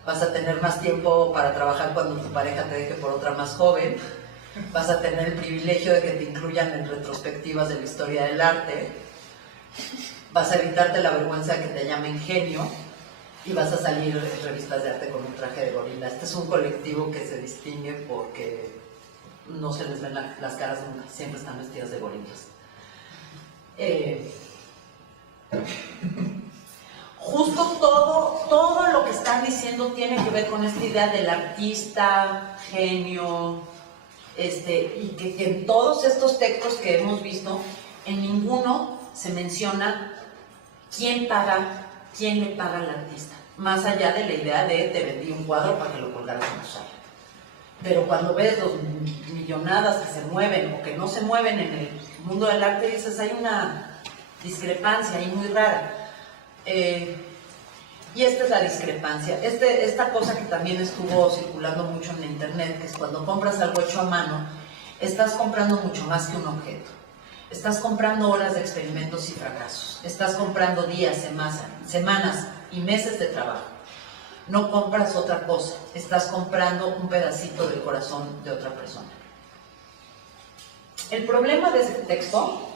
Vas a tener más tiempo para trabajar cuando tu pareja te deje por otra más joven. Vas a tener el privilegio de que te incluyan en retrospectivas de la historia del arte. Vas a evitarte la vergüenza de que te llamen genio. Y vas a salir en revistas de arte con un traje de gorila. Este es un colectivo que se distingue porque no se les ven las caras nunca, siempre están vestidas de gorilas. Justo todo lo que están diciendo tiene que ver con esta idea del artista, genio, y que en todos estos textos que hemos visto, en ninguno se menciona quién le paga al artista, más allá de la idea de te vendí un cuadro para que lo colgaras en tu sala. Pero cuando ves los millonadas que se mueven o que no se mueven en el mundo del arte, dices, hay una discrepancia ahí muy rara. Y esta es la discrepancia. Esta cosa que también estuvo circulando mucho en internet, que es cuando compras algo hecho a mano, estás comprando mucho más que un objeto. Estás comprando horas de experimentos y fracasos. Estás comprando días, semanas y meses de trabajo. No compras otra cosa. Estás comprando un pedacito del corazón de otra persona. El problema de este texto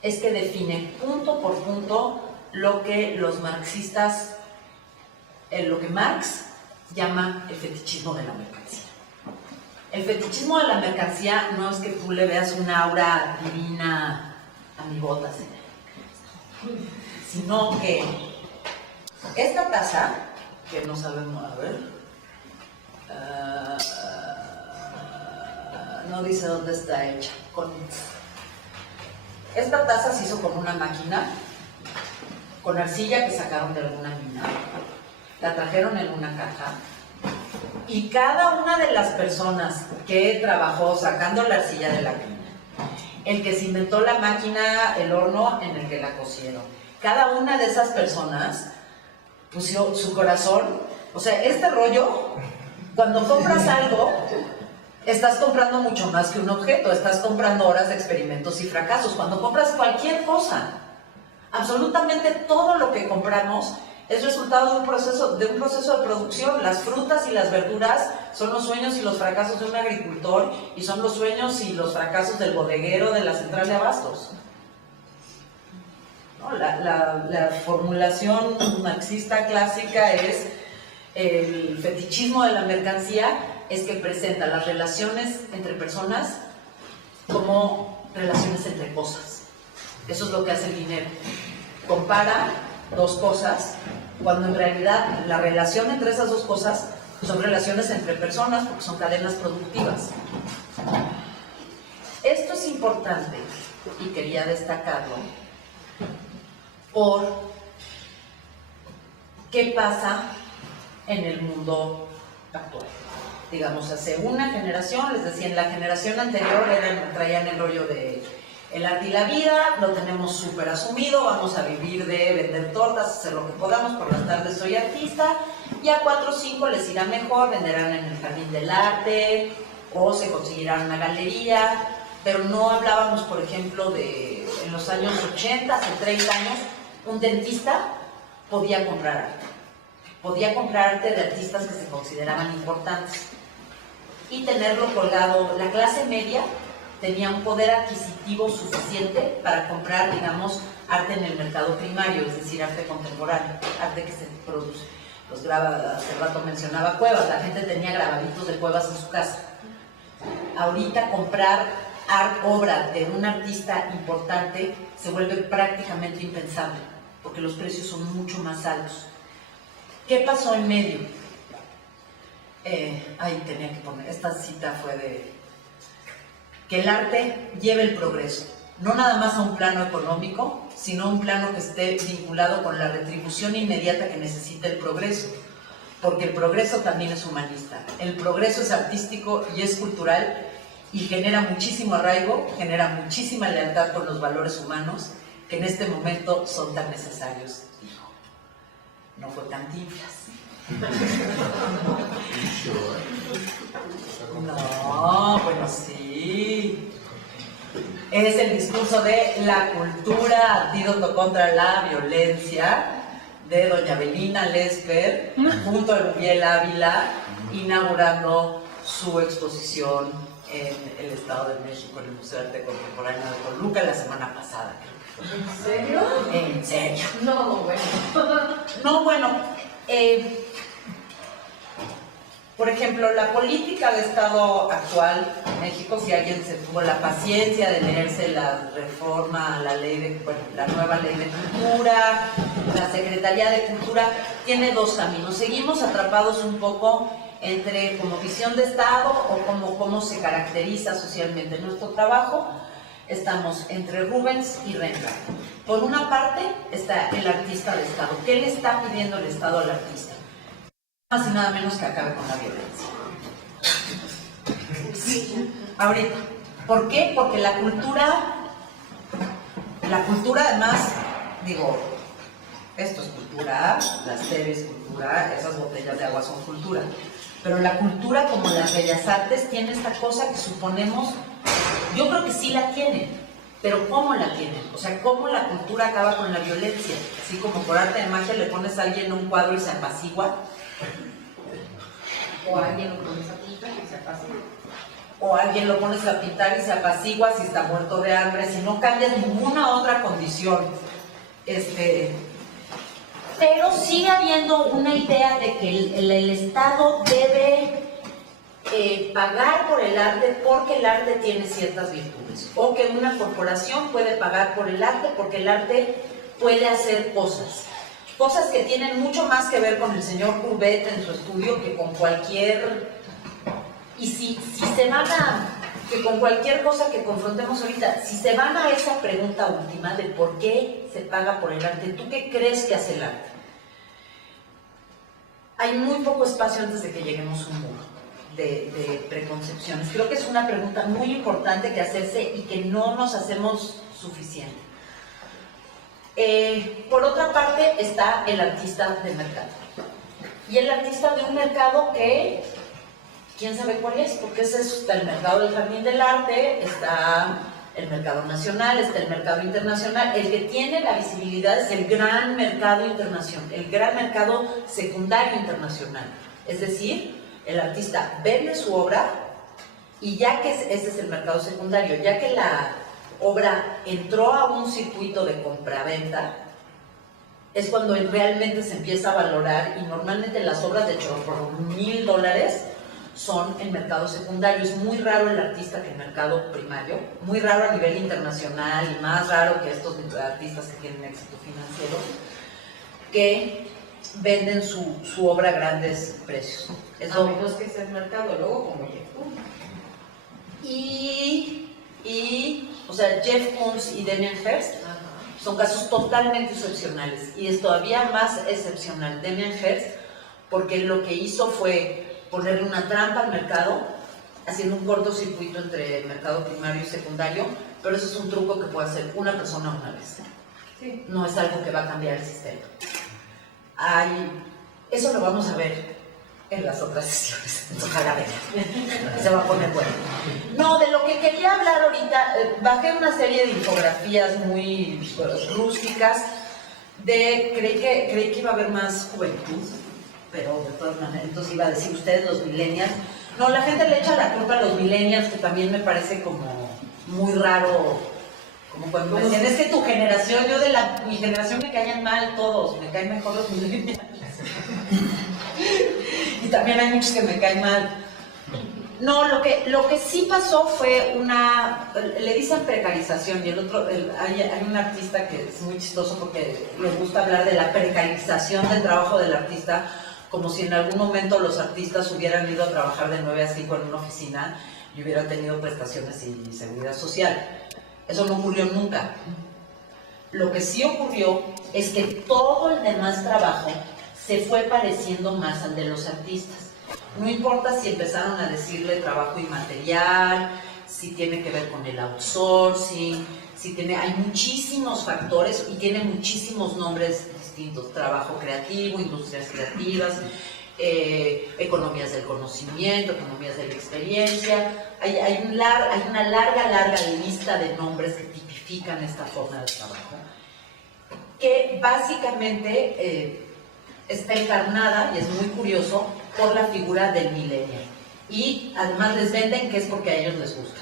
es que define punto por punto lo que los marxistas, lo que Marx llama el fetichismo de la mercancía. El fetichismo de la mercancía no es que tú le veas una aura divina a mi botas, sino que esta taza, que no sabemos, a ver, no dice dónde está hecha. Esta taza se hizo con una máquina, con arcilla que sacaron de alguna mina, la trajeron en una caja. Y cada una de las personas que trabajó sacando la arcilla de la mina, el que se inventó la máquina, el horno en el que la cocieron, cada una de esas personas puso su corazón. O sea, este rollo, cuando compras algo, estás comprando mucho más que un objeto, estás comprando horas de experimentos y fracasos. Cuando compras cualquier cosa, Absolutamente todo lo que compramos es resultado de un proceso de producción. Las frutas y las verduras son los sueños y los fracasos de un agricultor y son los sueños y los fracasos del bodeguero de la central de abastos. ¿No? La formulación marxista clásica es el fetichismo de la mercancía, es que presenta las relaciones entre personas como relaciones entre cosas. Eso es lo que hace el dinero. Compara dos cosas, cuando en realidad la relación entre esas dos cosas son relaciones entre personas, porque son cadenas productivas. Esto es importante y quería destacarlo por qué pasa en el mundo actual. Digamos, hace una generación, les decía, en la generación anterior traían el rollo de el arte y la vida, lo tenemos súper asumido, vamos a vivir de vender tortas, hacer lo que podamos, por las tardes soy artista, y a 4 o 5 les irá mejor, venderán en el jardín del arte, o se conseguirán una galería, pero no hablábamos, por ejemplo, de en los años 80, hace 30 años, un dentista podía comprar arte. Podía comprar arte de artistas que se consideraban importantes y tenerlo colgado. La clase media tenía un poder adquisitivo suficiente para comprar, digamos, arte en el mercado primario, es decir, arte contemporáneo, arte que se produce. Los graba, hace rato mencionaba Cuevas, la gente tenía grabaditos de Cuevas en su casa. Ahorita comprar obra de un artista importante se vuelve prácticamente impensable, porque los precios son mucho más altos. ¿Qué pasó en medio? Ahí tenía que poner, esta cita fue de que el arte lleve el progreso, no nada más a un plano económico, sino a un plano que esté vinculado con la retribución inmediata que necesita el progreso, porque el progreso también es humanista, el progreso es artístico y es cultural y genera muchísimo arraigo, genera muchísima lealtad con los valores humanos que en este momento son tan necesarios, dijo. No fue Cantinflas. No, bueno, sí. Es el discurso de la cultura, antídoto contra la violencia, de doña Belina Lesper, junto a Rubiel Ávila, inaugurando su exposición en el Estado de México, en el Museo de Arte Contemporáneo de Toluca, la semana pasada. ¿En serio? En serio. No, bueno. No, bueno, por ejemplo, la política de Estado actual en México, si alguien se tuvo la paciencia de leerse la reforma a la ley de, bueno, la nueva ley de cultura, la Secretaría de Cultura, tiene dos caminos. Seguimos atrapados un poco entre como visión de Estado o como cómo se caracteriza socialmente nuestro trabajo. Estamos entre Rubens y Rembrandt. Por una parte está el artista de Estado. ¿Qué le está pidiendo el Estado al artista? Más y nada menos que acabe con la violencia. Sí, ahorita. ¿Por qué? Porque la cultura además, digo, esto es cultura, las teles es cultura, esas botellas de agua son cultura. Pero la cultura, como las bellas artes, tiene esta cosa que suponemos, yo creo que sí la tienen, pero ¿cómo la tienen? O sea, ¿cómo la cultura acaba con la violencia? Así como por arte de magia le pones a alguien un cuadro y se apacigua. O alguien lo pones a pintar y se apacigua. O alguien lo pones a pintar y se apacigua si está muerto de hambre, si no cambias ninguna otra condición. Pero sigue habiendo una idea de que el Estado debe pagar por el arte porque el arte tiene ciertas virtudes, o que una corporación puede pagar por el arte porque el arte puede hacer cosas que tienen mucho más que ver con el señor Courbet en su estudio que con cualquier, y si se van a, que con cualquier cosa que confrontemos ahorita, si se van a esa pregunta última de por qué se paga por el arte, ¿tú qué crees que hace el arte? Hay muy poco espacio antes de que lleguemos a un muro de preconcepciones. Creo que es una pregunta muy importante que hacerse y que no nos hacemos suficiente. Por otra parte está el artista de mercado. Y el artista de un mercado que, ¿quién sabe cuál es? Porque ese está el mercado del jardín del arte, está el mercado nacional, está el mercado internacional. El que tiene la visibilidad es el gran mercado internacional, el gran mercado secundario internacional. Es decir, el artista vende su obra y ya que ese es el mercado secundario, ya que la obra entró a un circuito de compraventa, es cuando realmente se empieza a valorar, y normalmente las obras de hecho por $1,000 son en mercado secundario. Es muy raro el artista que en mercado primario, muy raro a nivel internacional y más raro que estos artistas que tienen éxito financiero, que venden su obra a grandes precios. A menos que sea el mercado, luego como Jeff Koons. O sea, Jeff Koons y Damien Hirst son casos totalmente excepcionales, y es todavía más excepcional Damien Hirst porque lo que hizo fue ponerle una trampa al mercado, haciendo un cortocircuito entre el mercado primario y secundario, pero eso es un truco que puede hacer una persona una vez. Sí. No es algo que va a cambiar el sistema. Eso lo vamos a ver en las otras sesiones. Ojalá vean. Se va a poner bueno. No, de lo que quería hablar ahorita, bajé una serie de infografías muy rústicas. Creí que iba a haber más juventud, pero de todas maneras, entonces iba a decir ustedes los millennials. No, la gente le echa la culpa a los millennials, que también me parece como muy raro, como cuando me decían, es que tu generación, mi generación me caían mal todos, me caen mejor los millennials. Y también hay muchos que me caen mal. No, lo que sí pasó fue le dicen precarización, y hay un artista que es muy chistoso porque le gusta hablar de la precarización del trabajo del artista, como si en algún momento los artistas hubieran ido a trabajar de 9 a 5 en una oficina y hubieran tenido prestaciones y seguridad social. Eso no ocurrió nunca. Lo que sí ocurrió es que todo el demás trabajo se fue pareciendo más al de los artistas. No importa si empezaron a decirle trabajo inmaterial, si tiene que ver con el outsourcing, hay muchísimos factores y tiene muchísimos nombres distintos: trabajo creativo, industrias creativas, economías del conocimiento, economías de la experiencia. Hay una larga lista de nombres que tipifican esta forma de trabajo, que básicamente está encarnada, y es muy curioso, por la figura del millennial. Y además les venden que es porque a ellos les gusta,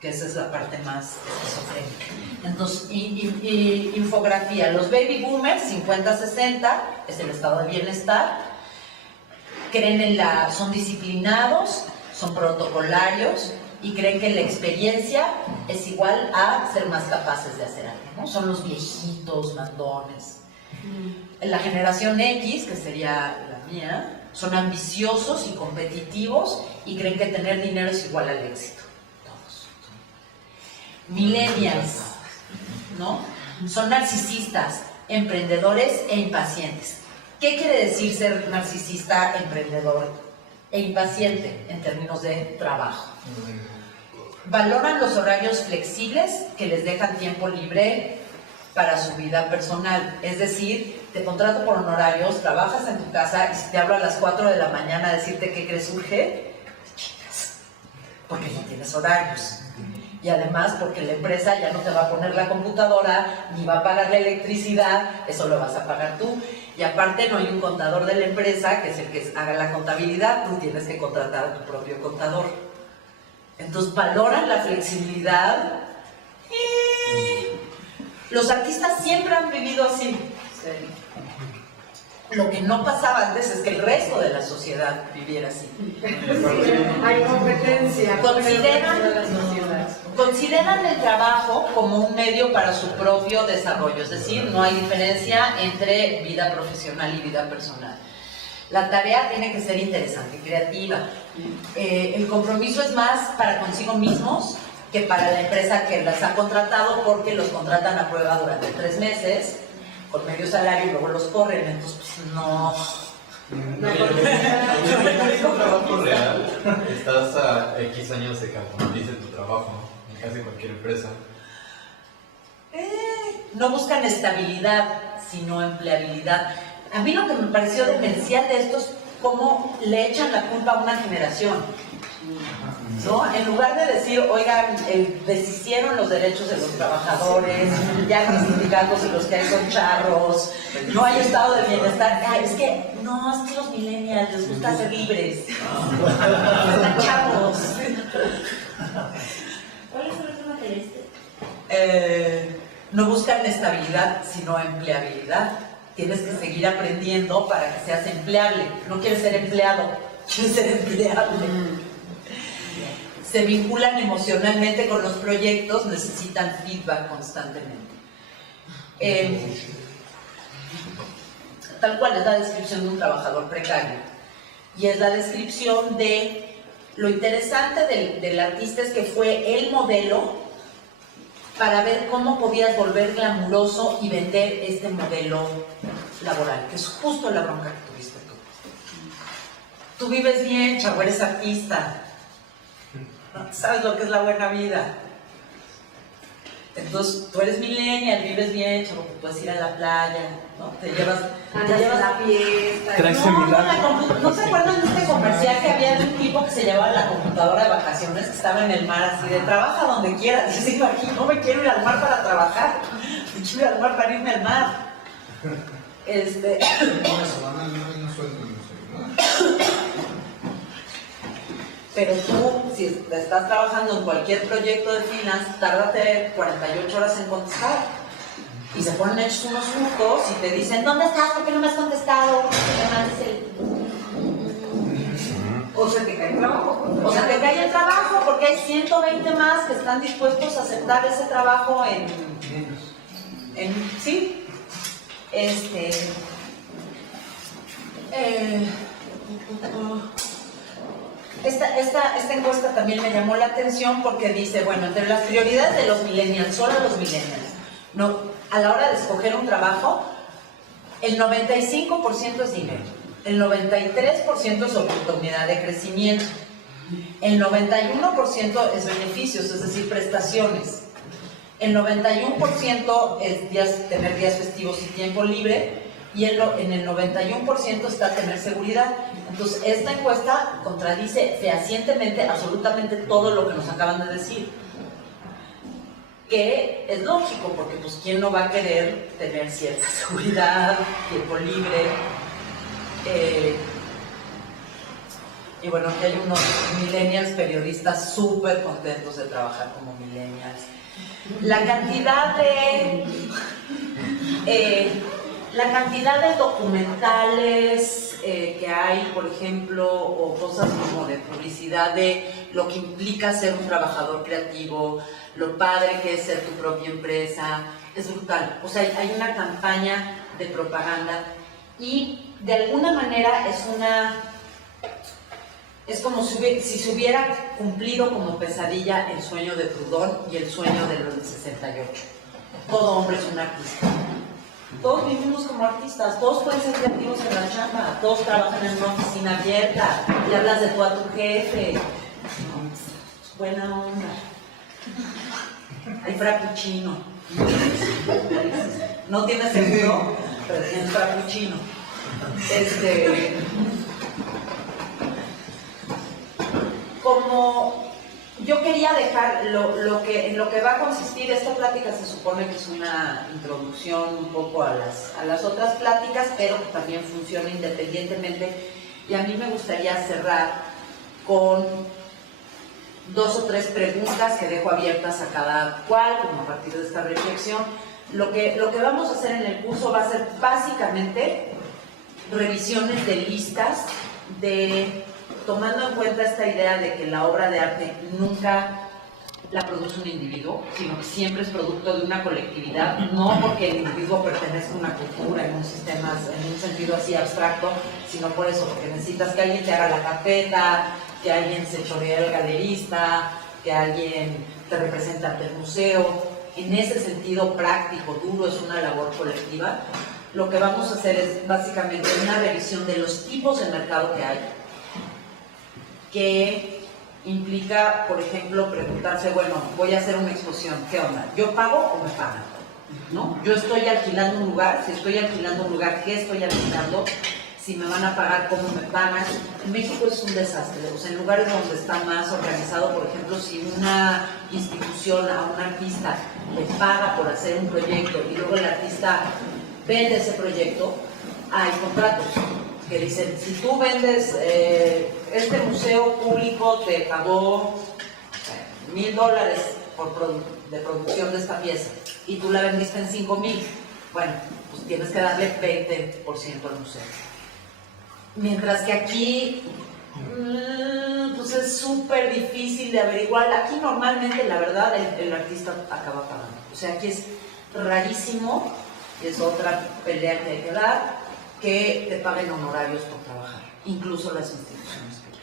que esa es la parte más esquizofrénica. Entonces, infografía: los baby boomers, 50-60, es el estado de bienestar, son disciplinados, son protocolarios, y creen que la experiencia es igual a ser más capaces de hacer algo, ¿no? Son los viejitos, mandones. La generación X, que sería la mía, son ambiciosos y competitivos y creen que tener dinero es igual al éxito. Todos. Millennials, ¿no? Son narcisistas, emprendedores e impacientes. ¿Qué quiere decir ser narcisista, emprendedor e impaciente en términos de trabajo? Valoran los horarios flexibles que les dejan tiempo libre para su vida personal. Es decir, te contrato por honorarios, trabajas en tu casa, y si te hablo a las 4 de la mañana a decirte qué crees urge, te chingas, porque no tienes horarios. Y además porque la empresa ya no te va a poner la computadora, ni va a pagar la electricidad, eso lo vas a pagar tú. Y aparte no hay un contador de la empresa, que es el que haga la contabilidad, tú tienes que contratar a tu propio contador. Entonces valoran la flexibilidad. Los artistas siempre han vivido así. Lo que no pasaba antes es que el resto de la sociedad viviera así. Hay competencia. Consideran el trabajo como un medio para su propio desarrollo, es decir, no hay diferencia entre vida profesional y vida personal. La tarea tiene que ser interesante, creativa. El compromiso es más para consigo mismos que para la empresa que las ha contratado, porque los contratan a prueba durante 3 meses, con medio salario, y luego los corren. Entonces, pues no. No, es un trabajo real. Estás a X años de que automatice tu trabajo, ¿no? En casi cualquier empresa. No buscan estabilidad, sino empleabilidad. A mí lo que me pareció demencial de esto es cómo le echan la culpa a una generación. ¿no? En lugar de decir, oigan, deshicieron los derechos de los trabajadores, ya no hay sindicatos y los que hay son charros, no hay estado de bienestar. Ay, es que los millennials les gusta ser libres, están chavos. ¿Cuál es el otro material? No buscan estabilidad, sino empleabilidad. Tienes que seguir aprendiendo para que seas empleable. No quieres ser empleado, quieres ser empleable. Se vinculan emocionalmente con los proyectos, necesitan feedback constantemente. Tal cual es la descripción de un trabajador precario. Y es la descripción de lo interesante del artista, es que fue el modelo para ver cómo podías volver glamuroso y vender este modelo laboral, que es justo la bronca que tuviste tú. Tú vives bien, chavo, eres artista. ¿Sabes lo que es la buena vida? Entonces, tú eres millennial, vives bien, chavo, te puedes ir a la playa, ¿no? Te llevas la fiesta. ¿No se acuerdan de este comercial que había de un tipo que se llevaba la computadora de vacaciones, que estaba en el mar así de trabaja donde quieras? Y yo digo, aquí no me quiero ir al mar para trabajar, me quiero ir al mar para irme al mar. Pero tú, si estás trabajando en cualquier proyecto de finance, tárdate 48 horas en contestar. Y se ponen hechos unos frutos y te dicen, ¿dónde estás? ¿Por qué no me has contestado? O se te cae el trabajo. O sea, te cae el trabajo porque hay 120 más que están dispuestos a aceptar ese trabajo sí. Esta encuesta también me llamó la atención porque dice, bueno, entre las prioridades de los millennials, solo los millennials, no, a la hora de escoger un trabajo, el 95% es dinero, el 93% es oportunidad de crecimiento, el 91% es beneficios, es decir, prestaciones, el 91% es tener días festivos y tiempo libre, y en el 91% está tener seguridad. Entonces, esta encuesta contradice fehacientemente absolutamente todo lo que nos acaban de decir. Que es lógico, porque pues ¿quién no va a querer tener cierta seguridad, tiempo libre? Y bueno, aquí hay unos millennials periodistas súper contentos de trabajar como millennials. La cantidad de documentales que hay, por ejemplo, o cosas como de publicidad de lo que implica ser un trabajador creativo, lo padre que es ser tu propia empresa, es brutal. O sea, hay una campaña de propaganda y de alguna manera es como si se hubiera cumplido como pesadilla el sueño de Proudhon y el sueño de los del 68. Todo hombre es un artista. Todos vivimos como artistas, todos pueden ser creativos en la chamba, todos trabajan en una oficina abierta, le hablas de tú a tu jefe. Buena onda. Hay frappuccino. No tienes seguro, pero tienes frappuccino. Como yo quería dejar en lo que va a consistir esta plática, se supone que es una introducción un poco a las otras pláticas, pero que también funciona independientemente. Y a mí me gustaría cerrar con 2 o 3 preguntas que dejo abiertas a cada cual, como a partir de esta reflexión. Lo que vamos a hacer en el curso va a ser básicamente revisiones de listas tomando en cuenta esta idea de que la obra de arte nunca la produce un individuo, sino que siempre es producto de una colectividad, no porque el individuo pertenezca a una cultura, en un sistema, en un sentido así abstracto, sino por eso, porque necesitas que alguien te haga la carpeta, que alguien se choree el galerista, que alguien te represente ante el museo. En ese sentido práctico, duro, es una labor colectiva. Lo que vamos a hacer es básicamente una revisión de los tipos de mercado que hay, que implica, por ejemplo, preguntarse, bueno, voy a hacer una exposición, ¿qué onda? ¿Yo pago o me pagan? ¿No? Yo estoy alquilando un lugar, si estoy alquilando un lugar, ¿qué estoy alquilando? si me van a pagar, cómo me pagan. En México es un desastre, o sea, en lugares donde está más organizado, por ejemplo, si una institución a un artista le paga por hacer un proyecto y luego el artista vende ese proyecto, hay contratos que dicen, si tú vendes, este museo público te pagó $1,000 de producción de esta pieza y tú la vendiste en 5,000, bueno, pues tienes que darle 20% al museo. Mientras que aquí, pues es súper difícil de averiguar. Aquí normalmente, la verdad, el artista acaba pagando. O sea, aquí es rarísimo, es otra pelea que hay que dar, que te paguen honorarios por trabajar, incluso las instituciones públicas.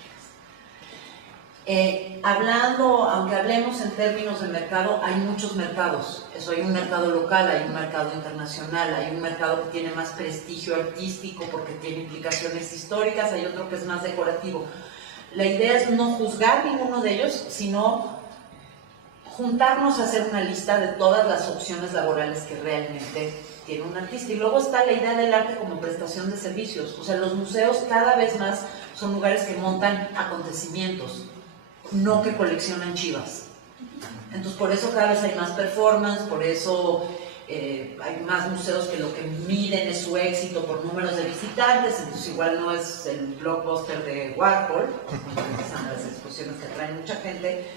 Aunque hablemos en términos de mercado, hay muchos mercados. Eso, hay un mercado local, hay un mercado internacional, hay un mercado que tiene más prestigio artístico porque tiene implicaciones históricas, hay otro que es más decorativo. La idea es no juzgar ninguno de ellos, sino juntarnos a hacer una lista de todas las opciones laborales que realmente tiene un artista. Y luego está la idea del arte como prestación de servicios. O sea, los museos cada vez más son lugares que montan acontecimientos, no que coleccionan chivas. Entonces, por eso cada vez hay más performance, por eso hay más museos que lo que miden es su éxito por números de visitantes. Entonces, igual no es el blockbuster de Warhol, son las exposiciones que atraen mucha gente,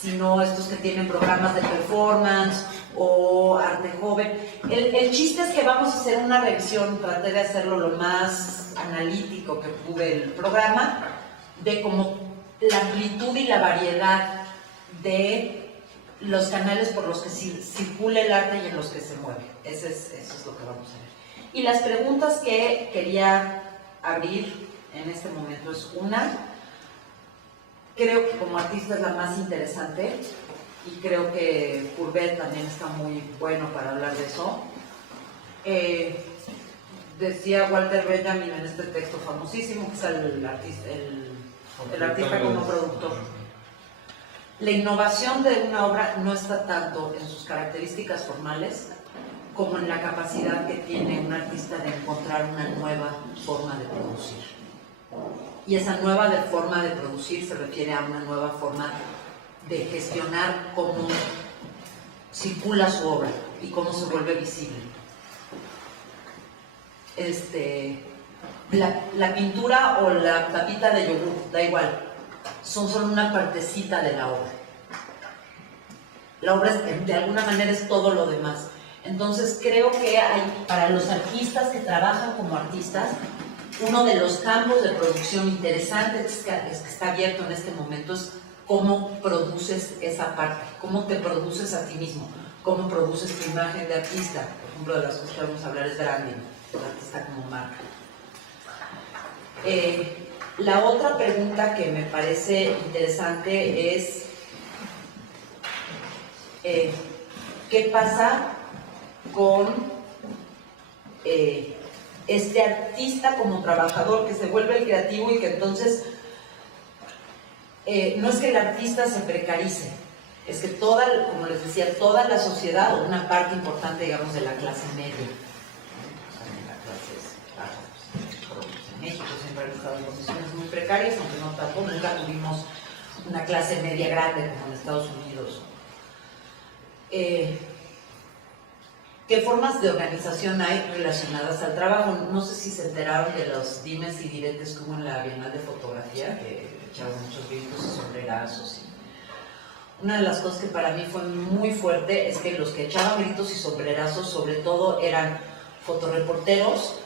sino estos que tienen programas de performance o arte joven. El chiste es que vamos a hacer una revisión, traté de hacerlo lo más analítico que pude el programa, de cómo la amplitud y la variedad de los canales por los que circula el arte y en los que se mueve. Eso es lo que vamos a ver. Y las preguntas que quería abrir en este momento es una, creo que como artista es la más interesante y creo que Courbet también está muy bueno para hablar de eso. Decía Walter Benjamin en este texto famosísimo, que es el artista como productor. La innovación de una obra no está tanto en sus características formales como en la capacidad que tiene un artista de encontrar una nueva forma de producir. Y esa nueva forma de producir se refiere a una nueva forma de gestionar cómo circula su obra y cómo se vuelve visible. La pintura o la tapita de yogur, da igual, son solo una partecita de la obra. La obra de alguna manera es todo lo demás. Entonces creo que hay, para los artistas que trabajan como artistas, uno de los campos de producción interesantes que está abierto en este momento es cómo produces esa parte, cómo te produces a ti mismo, cómo produces tu imagen de artista. Por ejemplo, de las cosas que vamos a hablar es branding, el artista como marca. La otra pregunta que me parece interesante es ¿qué pasa con este artista como trabajador que se vuelve el creativo y que entonces no es que el artista se precarice, es que como les decía, toda la sociedad, o una parte importante, digamos, de la clase media, en México siempre han estado en posiciones muy precarias, aunque no tanto, nunca tuvimos una clase media grande como en Estados Unidos. ¿Qué formas de organización hay relacionadas al trabajo? No sé si se enteraron de los dimes y diretes que hubo en la Bienal de Fotografía, que echaron muchos gritos y sombrerazos. Una de las cosas que para mí fue muy fuerte es que los que echaban gritos y sombrerazos sobre todo eran fotoreporteros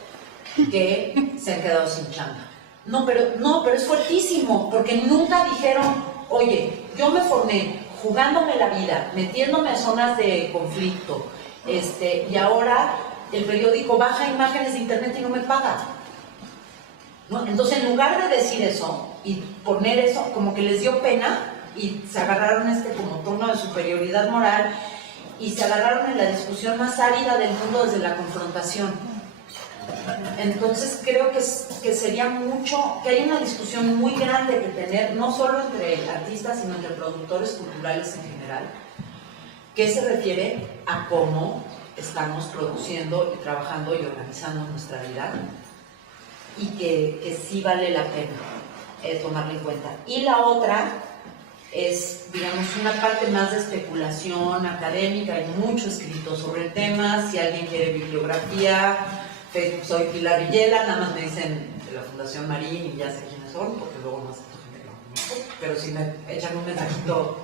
que se han quedado sin chamba. No, pero es fuertísimo, porque nunca dijeron, oye, yo me formé jugándome la vida, metiéndome a zonas de conflicto, y ahora el periódico baja imágenes de internet y no me paga, ¿no? Entonces, en lugar de decir eso y poner eso, como que les dio pena y se agarraron como tono de superioridad moral y se agarraron en la discusión más árida del mundo desde la confrontación. Entonces creo que sería mucho, que hay una discusión muy grande que tener, no solo entre artistas, sino entre productores culturales en general, que se refiere a cómo estamos produciendo y trabajando y organizando nuestra vida, y que sí vale la pena tomarla en cuenta. Y la otra es, digamos, una parte más de especulación académica, hay mucho escrito sobre el tema, si alguien quiere bibliografía, Facebook soy Pilar Villela, nada más me dicen de la Fundación Marín y ya sé quiénes son, porque luego no acepto gente que no conozco, pero si me echan un mensajito,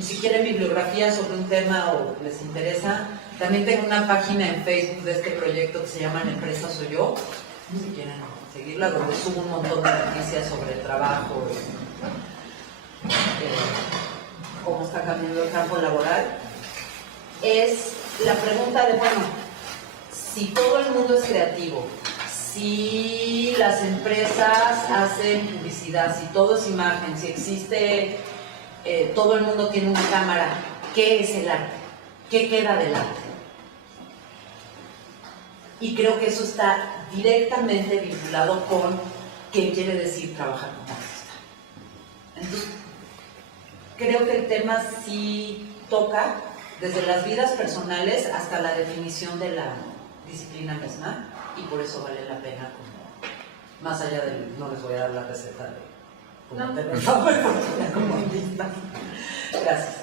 si quieren bibliografía sobre un tema o les interesa, también tengo una página en Facebook de este proyecto que se llama La Empresa Soy Yo, si quieren seguirla, donde subo un montón de noticias sobre el trabajo, cómo está cambiando el campo laboral. Es la pregunta de, bueno, si todo el mundo es creativo, si las empresas hacen publicidad, si todo es imagen, si existe, todo el mundo tiene una cámara, ¿qué es el arte? ¿Qué queda del arte? Y creo que eso está directamente vinculado con qué quiere decir trabajar como artista. Entonces, creo que el tema sí toca desde las vidas personales hasta la definición de la disciplina misma, y por eso vale la pena, como, más allá del, no les voy a dar la receta de cómo tener fama y fortuna como artista. Gracias.